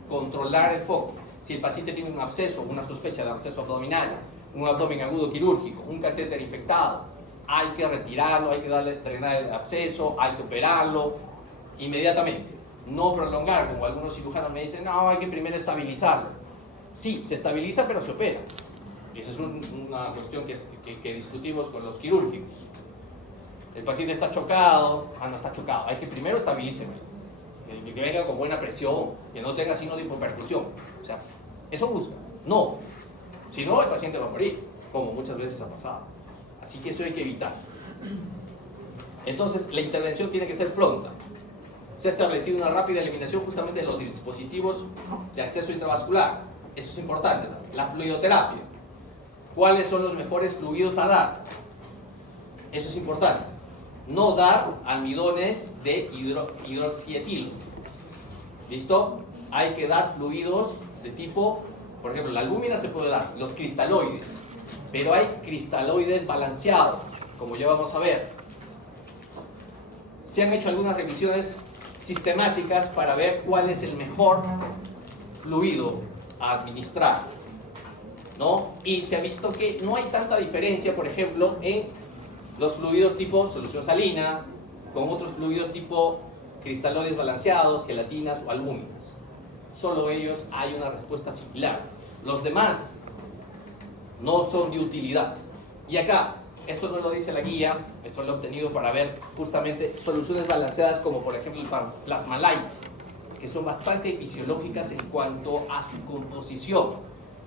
controlar el foco. Si el paciente tiene un absceso, una sospecha de absceso abdominal, un abdomen agudo quirúrgico, un catéter infectado, hay que retirarlo, hay que darle drenar el absceso, hay que operarlo inmediatamente. No prolongar, como algunos cirujanos me dicen, no, hay que primero estabilizarlo. Sí, se estabiliza pero se opera. Esa es una cuestión que discutimos con los quirúrgicos. El paciente está chocado, no está chocado, hay que primero estabilíceme, que venga con buena presión, que no tenga signo de hipoperfusión. O sea, eso busca. No, si no el paciente va a morir, como muchas veces ha pasado. Así que eso hay que evitar. Entonces la intervención tiene que ser pronta. Se ha establecido una rápida eliminación justamente de los dispositivos de acceso intravascular. Eso es importante. La fluidoterapia. ¿Cuáles son los mejores fluidos a dar? Eso es importante. No dar almidones de hidroxietilo. ¿Listo? Hay que dar fluidos de tipo, por ejemplo, la albúmina se puede dar, los cristaloides, pero hay cristaloides balanceados, como ya vamos a ver. Se han hecho algunas revisiones sistemáticas para ver cuál es el mejor fluido a administrar, ¿no? Y se ha visto que no hay tanta diferencia, por ejemplo, en los fluidos tipo solución salina, con otros fluidos tipo cristaloides balanceados, gelatinas o albúminas. Solo ellos hay una respuesta similar. Los demás no son de utilidad. Y acá, esto no lo dice la guía, esto lo he obtenido para ver justamente soluciones balanceadas como por ejemplo el Plasmalite, que son bastante fisiológicas en cuanto a su composición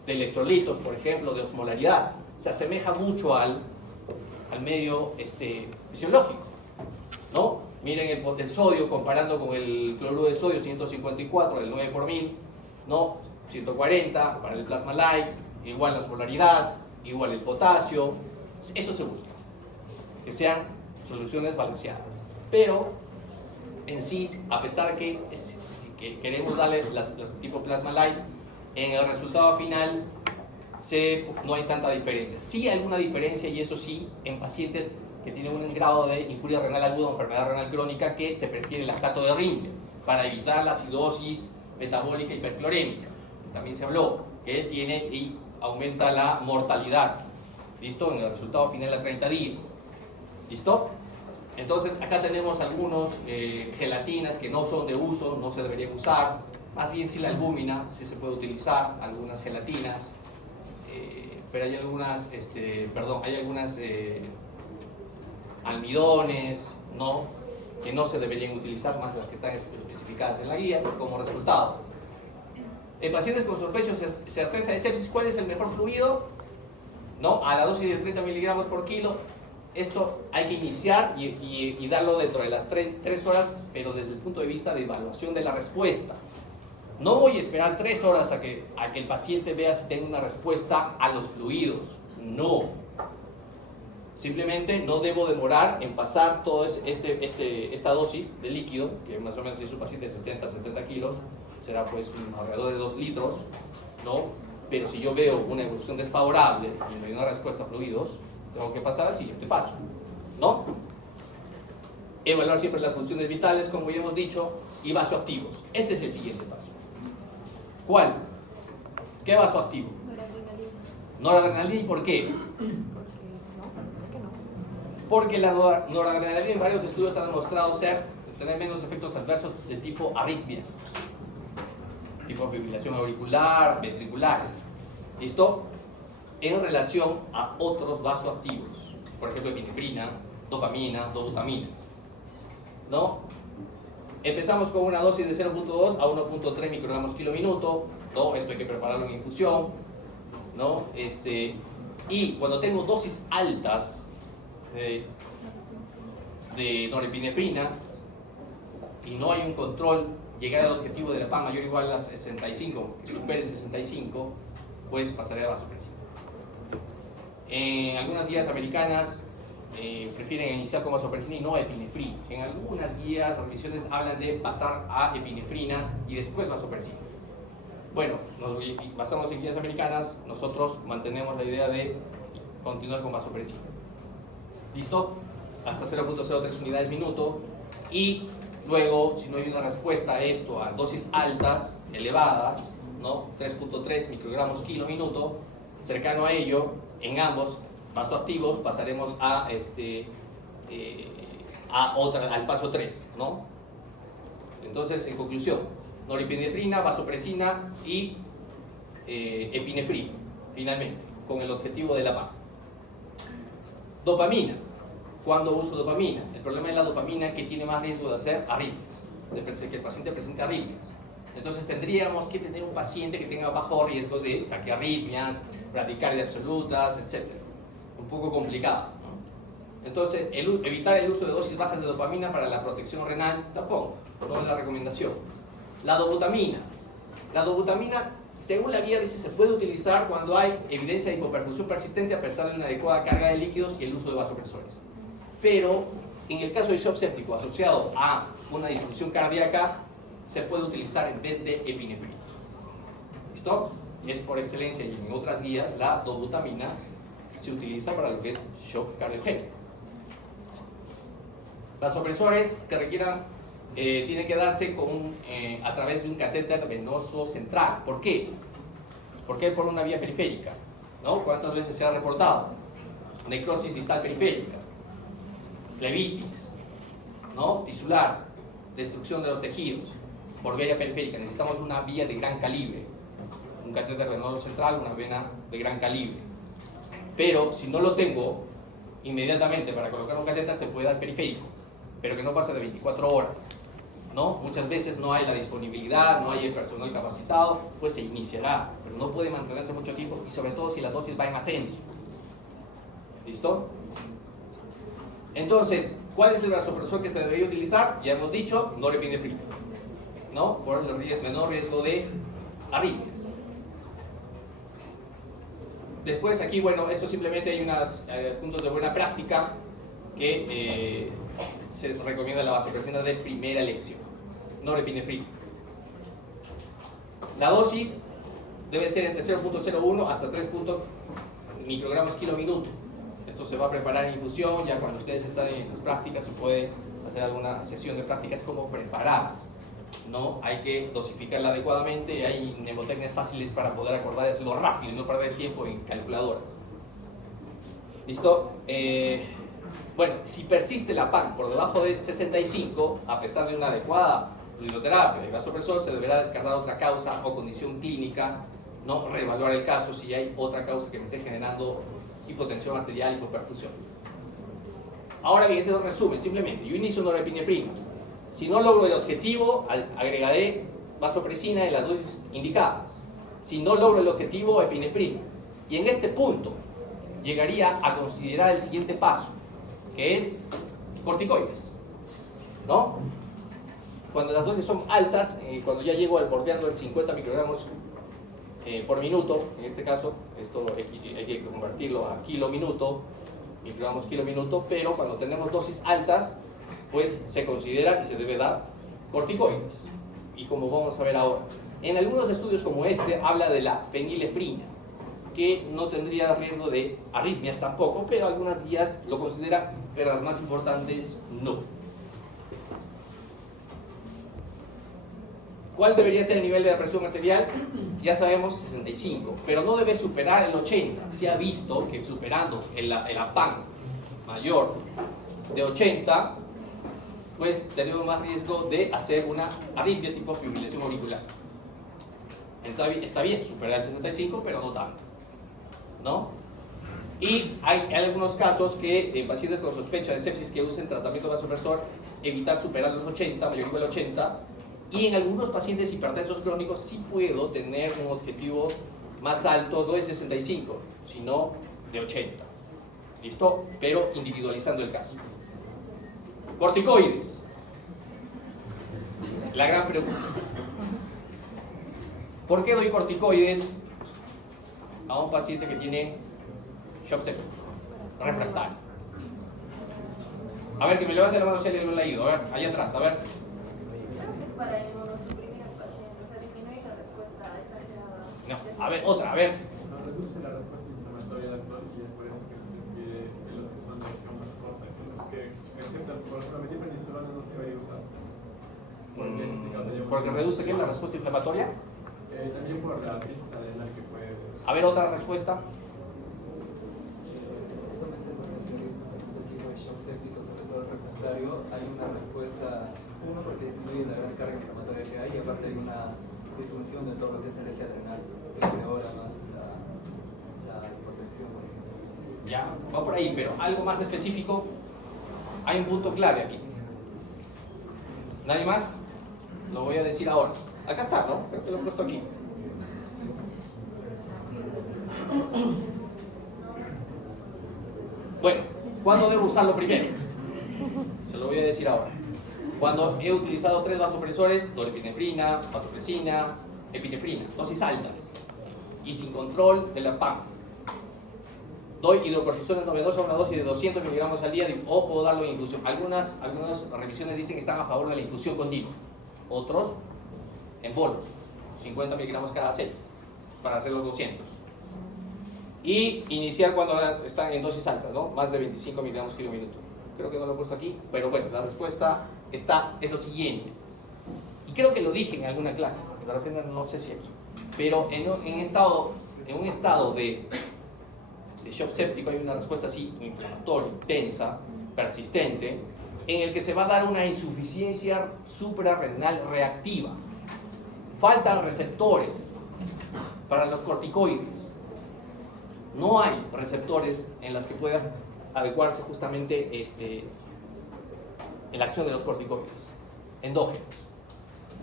de electrolitos, por ejemplo, de osmolaridad. Se asemeja mucho al medio fisiológico, ¿no? Miren el sodio comparando con el cloruro de sodio 154 del 9 por 1000, ¿no? 140 para el Plasmalite, igual la osmolaridad, igual el potasio. Eso se busca, que sean soluciones balanceadas. Pero en sí, a pesar que queremos darle tipo Plasmalite, en el resultado final no hay tanta diferencia. Sí hay alguna diferencia, y eso sí, en pacientes que tienen un grado de injuria renal aguda o enfermedad renal crónica, que se prefiere el lactato de rinde para evitar la acidosis metabólica hiperclorémica. También se habló que tiene y aumenta la mortalidad. ¿Listo? En el resultado final a 30 días. ¿Listo? Entonces acá tenemos algunos gelatinas que no son de uso, no se deberían usar. Más bien sí la albúmina, sí se puede utilizar, algunas gelatinas. Pero hay algunas, almidones, ¿no? Que no se deberían utilizar, más las que están especificadas en la guía, como resultado. En pacientes con sospecha o certeza de sepsis, ¿cuál es el mejor fluido? ¿No? A la dosis de 30 miligramos por kilo. Esto hay que iniciar y darlo dentro de las 3 horas, pero desde el punto de vista de evaluación de la respuesta. No voy a esperar 3 horas a que el paciente vea si tengo una respuesta a los fluidos. No. Simplemente no debo demorar en pasar toda esta dosis de líquido, que más o menos si es un paciente de 60-70 kilos, será pues alrededor de 2 litros, ¿no? Pero si yo veo una evolución desfavorable y no hay una respuesta a fluidos, tengo que pasar al siguiente paso, ¿no? evaluar siempre las funciones vitales, como ya hemos dicho, y vasoactivos. Ese es el siguiente paso. ¿Cuál? ¿Qué vasoactivo? Noradrenalina. Noradrenalina. ¿Y por qué? Porque la noradrenalina en varios estudios ha demostrado tener menos efectos adversos de tipo arritmias, tipo fibrilación auricular, ventriculares. ¿Listo? En relación a otros vasoactivos, por ejemplo, epinefrina, dopamina, dobutamina. ¿No? Empezamos con una dosis de 0.2 a 1.3 microgramos kilo minuto, ¿no? Esto hay que prepararlo en infusión, ¿no? Y cuando tengo dosis altas de norepinefrina y no hay un control, llegar al objetivo de la PAN mayor o igual a 65, que supere el 65, pues pasaré a vasopresina. En algunas guías americanas prefieren iniciar con vasopresina y no epinefrina. En algunas guías, revisiones hablan de pasar a epinefrina y después vasopresina. Bueno, nos basamos en guías americanas, nosotros mantenemos la idea de continuar con vasopresina. ¿Listo? Hasta 0.03 unidades minuto. Y luego, si no hay una respuesta a esto, a dosis altas, elevadas, ¿no? 3.3 microgramos kilo minuto, cercano a ello, en ambos vasoactivos pasaremos al paso 3, ¿no? Entonces, en conclusión, norepinefrina, vasopresina y epinefrina, finalmente, con el objetivo de la PAN. Dopamina. ¿Cuándo uso dopamina? El problema de la dopamina es que tiene más riesgo de hacer arritmias, de que el paciente presente arritmias. Entonces tendríamos que tener un paciente que tenga bajo riesgo de taquiarritmias, bradicardia absolutas, etc. Un poco complicado, ¿no? Entonces, evitar el uso de dosis bajas de dopamina para la protección renal tampoco, no es la recomendación. La dobutamina. La dobutamina, según la guía, dice se puede utilizar cuando hay evidencia de hipoperfusión persistente a pesar de una adecuada carga de líquidos y el uso de vasopresores. Pero en el caso de shock séptico asociado a una disfunción cardíaca, se puede utilizar en vez de epinefrina. ¿Listo? Es por excelencia, y en otras guías, la dobutamina se utiliza para lo que es shock cardiogénico. Vasopresores que requieran tienen que darse a través de un catéter venoso central. ¿Por qué? ¿Por qué por una vía periférica? ¿No? ¿Cuántas veces se ha reportado? Necrosis distal periférica, flebitis, ¿no? Tisular, destrucción de los tejidos por vía periférica. Necesitamos una vía de gran calibre, un catéter venoso central, una vena de gran calibre. Pero si no lo tengo, inmediatamente para colocar un catéter se puede dar periférico, pero que no pase de 24 horas, ¿no? Muchas veces no hay la disponibilidad, no hay el personal capacitado, pues se iniciará, pero no puede mantenerse mucho tiempo y sobre todo si la dosis va en ascenso. ¿Listo? Entonces, ¿cuál es el vasopresor que se debería utilizar? Ya hemos dicho, norepinefrina, ¿no? Por el menor riesgo de arritmias. Después aquí, bueno, esto simplemente hay unos puntos de buena práctica que se recomienda la vasopresina de primera elección, norepinefrina. La dosis debe ser entre 0.01 hasta 3 microgramos kilo minuto. Esto se va a preparar en infusión, ya cuando ustedes están en las prácticas se puede hacer alguna sesión de prácticas como preparar, ¿no? Hay que dosificarla adecuadamente y hay mnemotecnias fáciles para poder acordar, hacerlo rápido y no perder tiempo en calculadoras. ¿Listo? Bueno, si persiste la PAN por debajo de 65, a pesar de una adecuada fluidoterapia y vasopresor, se deberá descartar otra causa o condición clínica, ¿no? Reevaluar el caso si hay otra causa que me esté generando hipotensión arterial y hipoperfusión. Ahora bien, este es un resumen, simplemente, yo inicio norepinefrina. Si no logro el objetivo, agregaré vasopresina en las dosis indicadas. Si no logro el objetivo, epinefrina. Y en este punto, llegaría a considerar el siguiente paso, que es corticoides, ¿no? Cuando las dosis son altas, cuando ya llego al bordeando el 50 microgramos por minuto, en este caso, esto hay que convertirlo a kilo minuto, microgramos kilo minuto, pero cuando tenemos dosis altas, pues se considera y se debe dar corticoides. Y como vamos a ver ahora, en algunos estudios como este, habla de la fenilefrina, que no tendría riesgo de arritmias tampoco, pero algunas guías lo consideran, pero las más importantes no. ¿Cuál debería ser el nivel de la presión arterial? Ya sabemos, 65, pero no debe superar el 80. Se ha visto que superando el APAN mayor de 80, pues tenemos más riesgo de hacer una arritmia tipo fibrilación auricular. Entonces, está bien superar el 65, pero no tanto, ¿no? Y hay algunos casos que en pacientes con sospecha de sepsis que usen tratamiento vasopresor, evitar superar los 80, mayor igual a 80, y en algunos pacientes hipertensos crónicos sí puedo tener un objetivo más alto, no de 65, sino de 80. ¿Listo? Pero individualizando el caso. Corticoides. La gran pregunta. ¿Por qué doy corticoides a un paciente que tiene shock séptico refractario? A ver, que me levante la mano si alguien lo ha leído. A ver, allá atrás, a ver. Creo que es para inmunosuprimir al paciente, o sea, disminuir la respuesta exagerada. No, a ver, otra, a ver. No reduce la respuesta inflamatoria al alcohol y es por eso que los que son de acción más corta. Entonces, que excepto por la metilprednisolona no se debería usar. Porque eso sí causa ya. ¿Porque reduce qué? ¿La respuesta inflamatoria? También por la pizza adenal que puede. A ver, otra respuesta. Justamente porque este tipo de shock séptico, sobre todo el refractario, hay una respuesta, uno porque disminuye la gran carga inflamatoria que hay, y aparte hay una disminución de todo lo que es energía adrenal, que empeora más la hipotensión, por ejemplo. Ya, va por ahí, pero algo más específico. Hay un punto clave aquí. ¿Nadie más? Lo voy a decir ahora. Acá está, ¿no? Creo que lo he puesto aquí. Bueno, ¿cuándo debo usarlo primero? Se lo voy a decir ahora. Cuando he utilizado 3 vasopresores, norepinefrina, vasopresina, epinefrina, dosis altas y sin control de la PAM. Doy hidrocortisona endovenosa a una dosis de 200 miligramos al día o puedo darlo en infusión. Algunas revisiones dicen que están a favor de la infusión continua. Otros en bolos, 50 miligramos cada 6 para hacer los 200. Y iniciar cuando están en dosis altas, ¿no? Más de 25 miligramos kilo minuto. Creo que no lo he puesto aquí, pero bueno, la respuesta es lo siguiente. Y creo que lo dije en alguna clase, de repente no sé si aquí. Pero en un estado de shock séptico hay una respuesta así, inflamatoria, intensa, persistente, en el que se va a dar una insuficiencia suprarrenal reactiva. Faltan receptores para los corticoides. No hay receptores en los que pueda adecuarse justamente en la acción de los corticoides endógenos.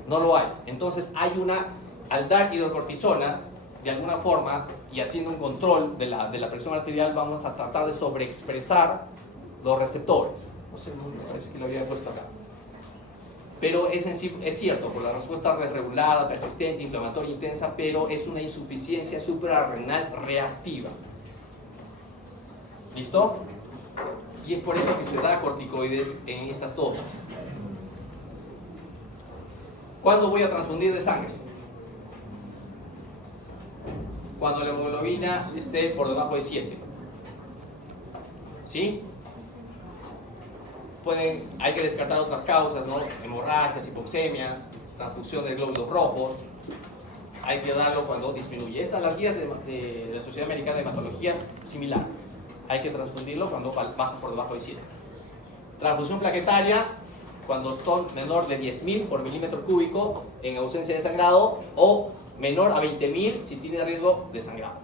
No lo hay. Entonces al dar hidrocortisona, de alguna forma, y haciendo un control de la presión arterial, vamos a tratar de sobreexpresar los receptores. No sé, me parece que lo había puesto acá. Pero es cierto, por la respuesta desregulada, persistente, inflamatoria, intensa, pero es una insuficiencia suprarrenal reactiva. ¿Listo? Y es por eso que se da corticoides en estas dosis. ¿Cuándo voy a transfundir de sangre? Cuando la hemoglobina esté por debajo de 7. ¿Sí? Hay que descartar otras causas, ¿no? Hemorragias, hipoxemias, transfusión de glóbulos rojos. Hay que darlo cuando disminuye. Estas las guías de la Sociedad Americana de Hematología, similar. Hay que transfundirlo cuando baja por debajo de 7. Transfusión plaquetaria cuando son menor de 10.000 por milímetro cúbico en ausencia de sangrado o menor a 20.000 si tiene riesgo de sangrado.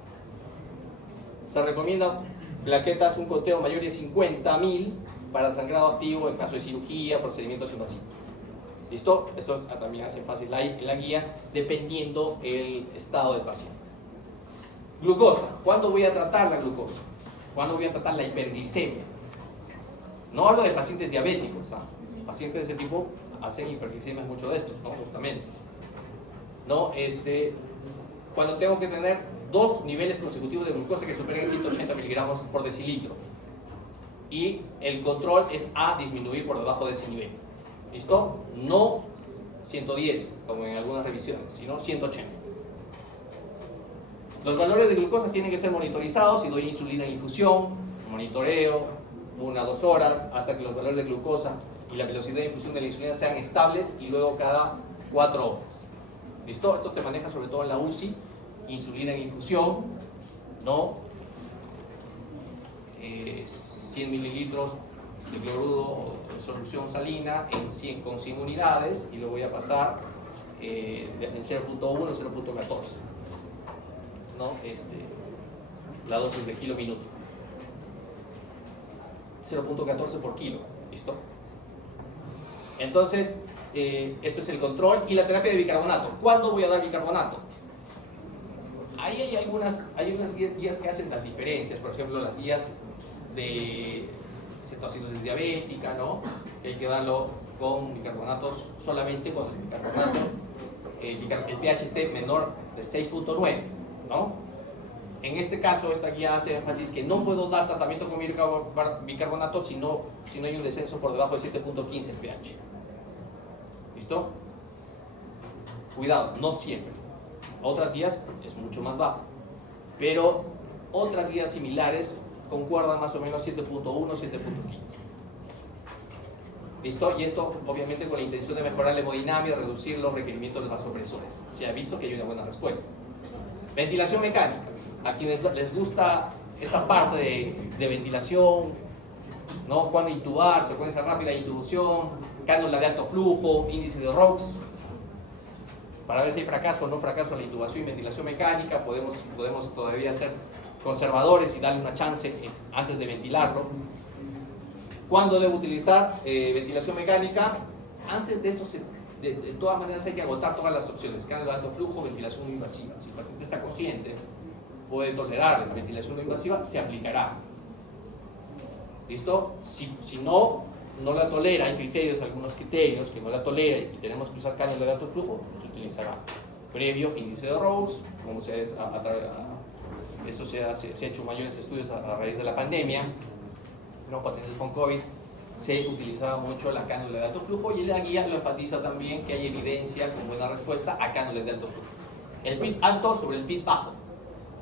Se recomienda plaquetas un conteo mayor de 50.000 para sangrado activo en caso de cirugía, procedimientos invasivos. ¿Listo? Esto también hace fácil en la guía dependiendo el estado del paciente. Glucosa. ¿Cuándo voy a tratar la glucosa? ¿Cuándo voy a tratar la hiperglicemia? No hablo de pacientes diabéticos. Los pacientes de ese tipo hacen hiperglicemias mucho de estos, ¿no? Justamente. ¿No? Cuando tengo que tener 2 niveles consecutivos de glucosa que superen 180 miligramos por decilitro. Y el control es a disminuir por debajo de ese nivel. ¿Listo? No 110, como en algunas revisiones, sino 180. Los valores de glucosa tienen que ser monitorizados. Si doy insulina en infusión, monitoreo 1 a 2 horas hasta que los valores de glucosa y la velocidad de infusión de la insulina sean estables y luego cada 4 horas. ¿Listo? Esto se maneja sobre todo en la UCI, insulina en infusión, ¿no? 100 mililitros de cloruro de solución salina en 100, con 100 unidades, y lo voy a pasar en 0.1, 0.14, ¿no? La dosis de kilo minuto. 0.14 por kilo, ¿listo? Entonces, esto es el control y la terapia de bicarbonato. ¿Cuándo voy a dar bicarbonato? Ahí hay algunas guías que hacen las diferencias, por ejemplo, las guías de cetoacidosis diabética, ¿no? Que hay que darlo con bicarbonatos solamente cuando el bicarbonato, el pH esté menor de 6.9, ¿no? En este caso, esta guía hace énfasis que no puedo dar tratamiento con bicarbonato si no hay un descenso por debajo de 7.15 en pH. ¿Listo? Cuidado, no siempre. Otras guías es mucho más bajo, pero otras guías similares concuerdan más o menos 7.1, 7.15. ¿Listo? Y esto obviamente con la intención de mejorar la hemodinamia y reducir los requerimientos de vasopresores. Se ha visto que hay una buena respuesta. Ventilación mecánica. A quienes les gusta esta parte de ventilación, ¿no? Cuando intubar, secuencia rápida de intubación, cánula de alto flujo, índice de ROX. Para ver si hay fracaso o no fracaso en la intubación y ventilación mecánica, podemos todavía ser conservadores y darle una chance antes de ventilarlo. ¿Cuándo debo utilizar ventilación mecánica? Antes de esto, de todas maneras hay que agotar todas las opciones. Cánula de alto flujo, ventilación no invasiva. Si el paciente está consciente, puede tolerar la ventilación no invasiva, se aplicará. ¿Listo? Si no la tolera, hay criterios, algunos criterios que no la tolera y tenemos que usar cánula de alto flujo, se utilizará. Previo índice de ROX, como eso se ha hecho mayores estudios a raíz de la pandemia, ¿no? Pacientes con COVID, se utilizaba mucho la cánula de alto flujo y la guía lo enfatiza también que hay evidencia con buena respuesta a cánulas de alto flujo. El PIB alto sobre el PIB bajo.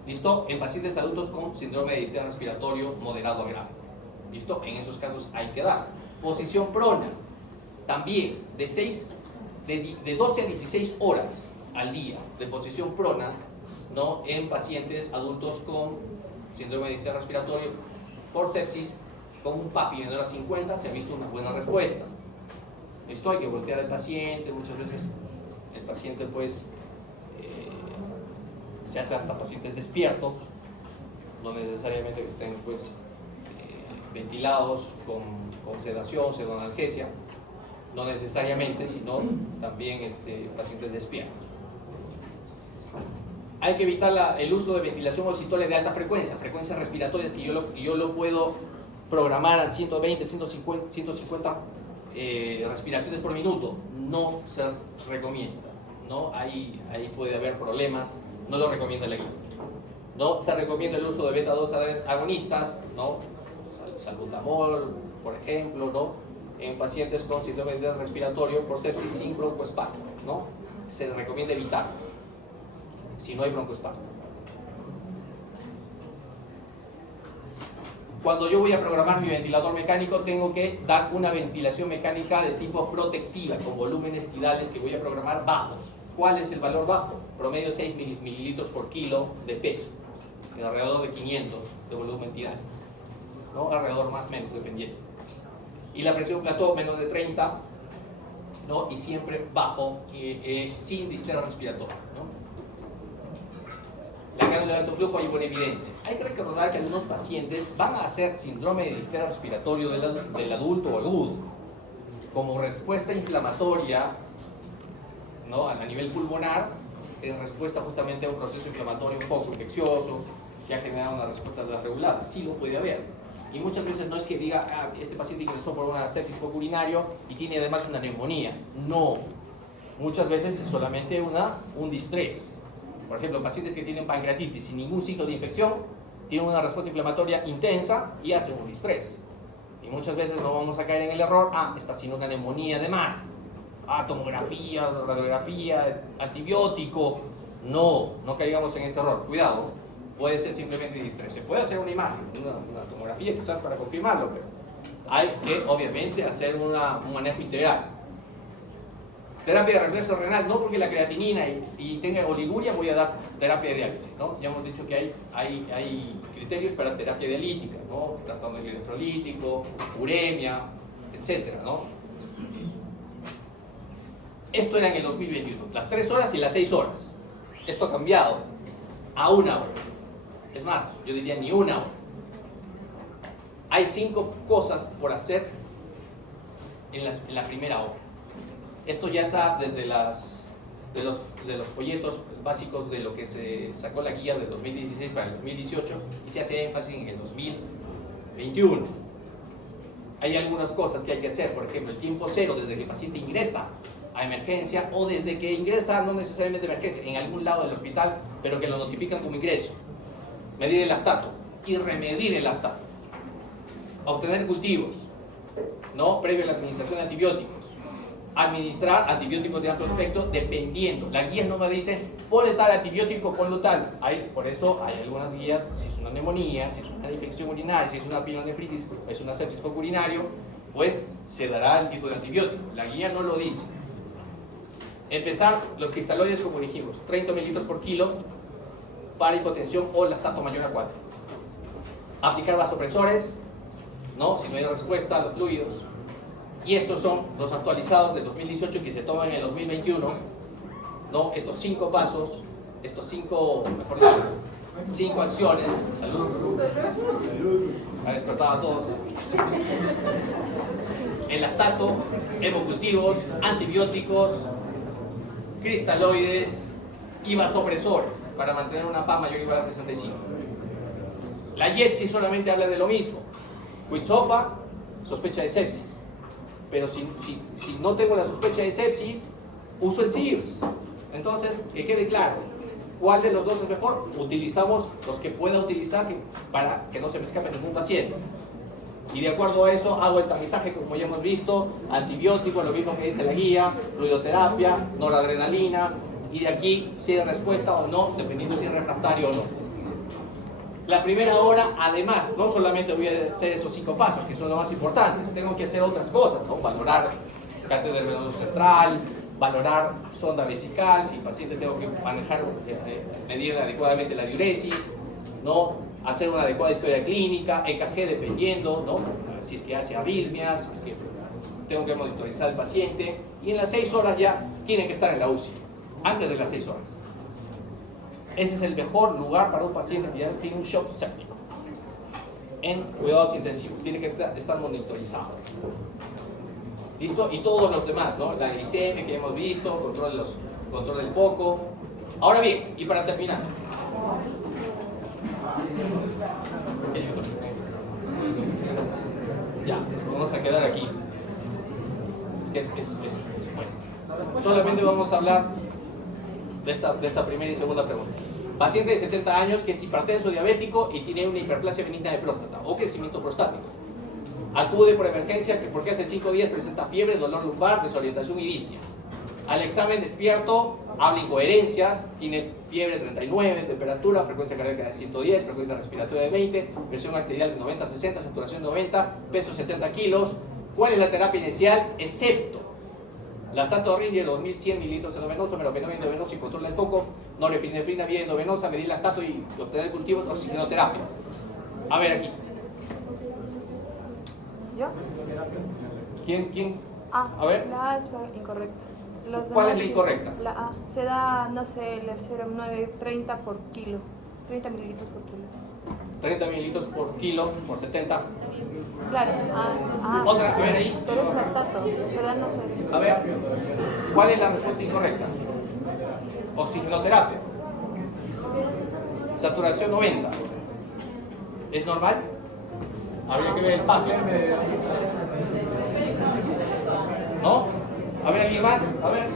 ¿Listo? En pacientes adultos con síndrome de distrés respiratorio moderado a grave. ¿Listo? En esos casos hay que dar. Posición prona. También de 12 a 16 horas al día de posición prona, ¿no? En pacientes adultos con síndrome de distrés respiratorio por sepsis con un PAFI menor a 50 se ha visto una buena respuesta. ¿Listo? Hay que voltear al paciente. Muchas veces el paciente pues se hace hasta pacientes despiertos, no necesariamente que estén pues ventilados con sedación, pseudoanalgesia, no necesariamente, sino también pacientes despiertos. Hay que evitar el uso de ventilación oscilatoria de alta frecuencia, frecuencias respiratorias que yo lo puedo programar a 120, 150 respiraciones por minuto, no se recomienda, ¿no? Ahí puede haber problemas. No lo recomienda la guía. No se recomienda el uso de beta-2 agonistas, ¿no? Salbutamol, por ejemplo, ¿no? En pacientes con síndrome de distrés respiratorio por sepsis sin broncoespasmo, ¿no? Se recomienda evitar si no hay broncoespasmo. Cuando yo voy a programar mi ventilador mecánico, tengo que dar una ventilación mecánica de tipo protectiva, con volúmenes tidales que voy a programar bajos. ¿Cuál es el valor bajo? Promedio 6 mililitros por kilo de peso, alrededor de 500 de volumen tidal, ¿no? Alrededor más o menos, dependiendo. Y la presión plató menos de 30, ¿no? Y siempre bajo, sin distrés respiratorio, ¿no? La cánula de alto flujo hay buena evidencia. Hay que recordar que algunos pacientes van a hacer síndrome de distrés respiratorio del adulto agudo como respuesta inflamatoria, ¿no? A nivel pulmonar, en respuesta justamente a un proceso inflamatorio un poco infeccioso que ha generado una respuesta desregulada. Sí lo puede haber. Y muchas veces no es que diga, este paciente ingresó por una sepsis foco urinario y tiene además una neumonía. No. Muchas veces es solamente un distrés. Por ejemplo, pacientes que tienen pancreatitis sin ningún signo de infección tienen una respuesta inflamatoria intensa y hacen un distrés. Y muchas veces no vamos a caer en el error, está haciendo una neumonía además. Tomografía, radiografía, antibiótico. No caigamos en ese error. Cuidado, puede ser simplemente distrés. Se puede hacer una imagen, una tomografía quizás para confirmarlo, pero hay que obviamente hacer un manejo integral. Terapia de reemplazo renal, no porque la creatinina y tenga oliguria voy a dar terapia de diálisis, ¿no? Ya hemos dicho que hay criterios para terapia dialítica, ¿no? Tratando el electrolítico, uremia, etcétera, ¿no? Esto era en el 2021, las 3 horas y las 6 horas. Esto ha cambiado a 1 hora. Es más, yo diría ni 1 hora. Hay 5 cosas por hacer en la primera hora. Esto ya está desde de los folletos básicos de lo que se sacó la guía del 2016 para el 2018 y se hace énfasis en el 2021. Hay algunas cosas que hay que hacer, por ejemplo, el tiempo cero desde que el paciente ingresa a emergencia o desde que ingresa, no necesariamente a emergencia, en algún lado del hospital, pero que lo notifican como ingreso. Medir el lactato y remedir el lactato. Obtener cultivos, ¿no? Previo a la administración de antibióticos. Administrar antibióticos de alto espectro dependiendo. La guía no me dice ponle tal antibiótico, ponlo tal. Por eso hay algunas guías, si es una neumonía, si es una infección urinaria, si es una pielonefritis, es una sepsis foco urinario, pues se dará el tipo de antibiótico. La guía no lo dice. Empezar los cristaloides, como dijimos, 30 mililitros por kilo para hipotensión o lactato mayor a 4. Aplicar vasopresores, ¿no? Si no hay respuesta a los fluidos. Y estos son los actualizados del 2018 que se toman en el 2021, ¿no? Estos 5 pasos, estos 5, mejor dicho, 5 acciones. Salud. Ha despertado a todos. El lactato, hemocultivos, antibióticos, cristaloides y vasopresores para mantener una PA mayor o igual a 65. La IETSI solamente habla de lo mismo. Quitsofa, sospecha de sepsis. Pero si no tengo la sospecha de sepsis, uso el SIRS. Entonces, que quede claro, ¿cuál de los dos es mejor? Utilizamos los que pueda utilizar para que no se me escape ningún paciente. Y de acuerdo a eso, hago el tamizaje, como ya hemos visto, antibiótico, lo mismo que dice la guía, fluidoterapia, noradrenalina, y de aquí si hay respuesta o no, dependiendo si es refractario o no. La primera hora, además, no solamente voy a hacer esos 5 pasos, que son los más importantes, tengo que hacer otras cosas, ¿no? Valorar cátedra venoso central, valorar sonda vesical, si el paciente tengo que manejar, medir adecuadamente la diuresis, ¿no? Hacer una adecuada historia clínica, EKG dependiendo, ¿no? Si es que hace arritmias, si es que tengo que monitorizar al paciente, y en las 6 horas ya tiene que estar en la UCI, antes de las 6 horas. Ese es el mejor lugar para un paciente que ya tiene un shock séptico. En cuidados intensivos, tiene que estar monitorizado. ¿Listo? Y todos los demás, ¿no? La glicemia que ya hemos visto, control del foco. Ahora bien, y para terminar. Ya, vamos a quedar aquí. Es bueno. Solamente vamos a hablar de esta primera y segunda pregunta. Paciente de 70 años que es hipertenso diabético y tiene una hiperplasia benigna de próstata o crecimiento prostático. Acude por emergencia porque hace 5 días presenta fiebre, dolor lumbar, desorientación y disnea. Al examen despierto, habla incoherencias, tiene fiebre 39, temperatura, frecuencia cardíaca de 110, frecuencia respiratoria de 20, presión arterial de 90-60, saturación 90, peso 70 kilos. ¿Cuál es la terapia inicial? Excepto lactato Ringer, 2100 mililitros endovenoso, meropenem endovenoso y control del foco, norepinefrina vía endovenosa, medir lactato y obtener cultivos, oxigenoterapia. A ver aquí. ¿Yo? ¿Quién? A ver. La A está incorrecta. Los ¿Cuál demás es la sí. incorrecta? La A. Se da, no sé, el serum 930 por kilo. 30 mililitros por kilo. 30 mililitros por kilo por 70. Claro. Otra, a ver ahí. Pero es lactato. Se da, no sé. A ver, ¿cuál es la respuesta incorrecta? Oxigenoterapia. Saturación 90. ¿Es normal? Habría que ver el PAF. ¿No? A ver, ¿alguien más? A ver.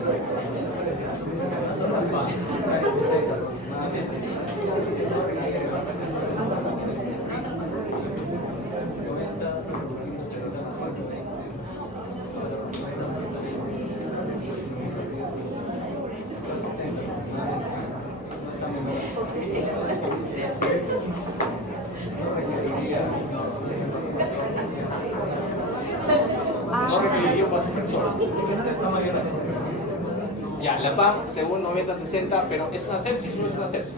No requeriría un vasopresor. Ya, la PAM según 90-60, pero ¿es una sepsis o no es una sepsis?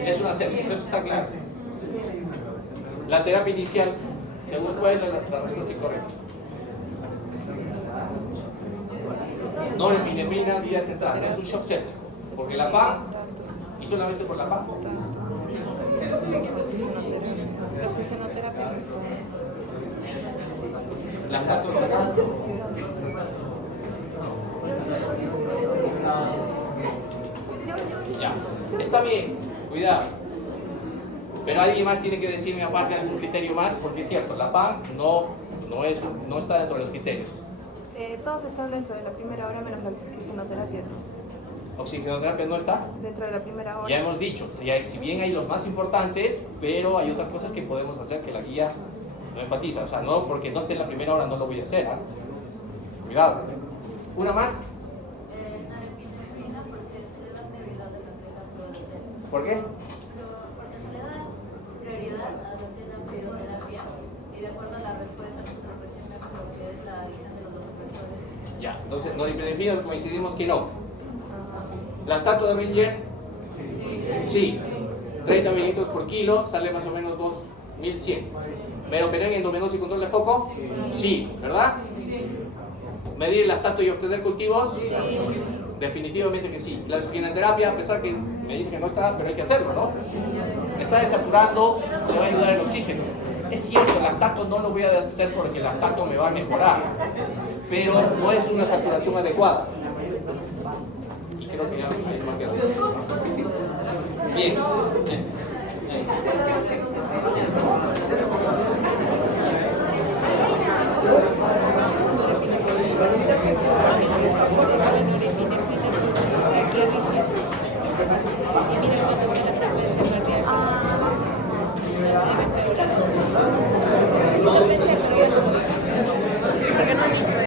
Es una sepsis, eso está claro. La terapia inicial, según cuál es la respuesta incorrecta. Norepinefrina vía central, no es un shock septic, porque la PAM, y solamente por la PAM. La oxigenoterapia no está. Lactato está acá. Ya, está bien, cuidado. Pero alguien más tiene que decirme aparte algún criterio más, porque es cierto, la PAM no está dentro de los criterios. Todos están dentro de la primera hora menos la oxigenoterapia. Oxigenoterapia no está. Dentro de la primera hora. Ya hemos dicho, si bien hay los más importantes, pero hay otras cosas que podemos hacer que la guía no enfatiza. O sea, no porque no esté en la primera hora no lo voy a hacer. ¿Ah? Cuidado. ¿Una más? Norepinefrina porque se le da prioridad a lo que es la fluidoterapia. ¿Por qué? Porque se le da prioridad a lo que es la fluidoterapia y de acuerdo a la respuesta nosotros recién vemos lo que es la adición de los vasopresores. Ya, entonces norepinefrina coincidimos que no. Lactato de Menger, sí. 30 mililitros por kilo, sale más o menos 2100. Meropenem, endovenoso y control de foco, sí, ¿verdad? Medir el lactato y obtener cultivos, definitivamente que sí. La oxigenoterapia, a pesar que me dice que no está, pero hay que hacerlo, ¿no? Está desaturando, le va a ayudar el oxígeno. Es cierto, el lactato no lo voy a hacer porque el lactato me va a mejorar, pero no es una saturación adecuada. Y creo que ya ahí me ha quedado. Bien. No,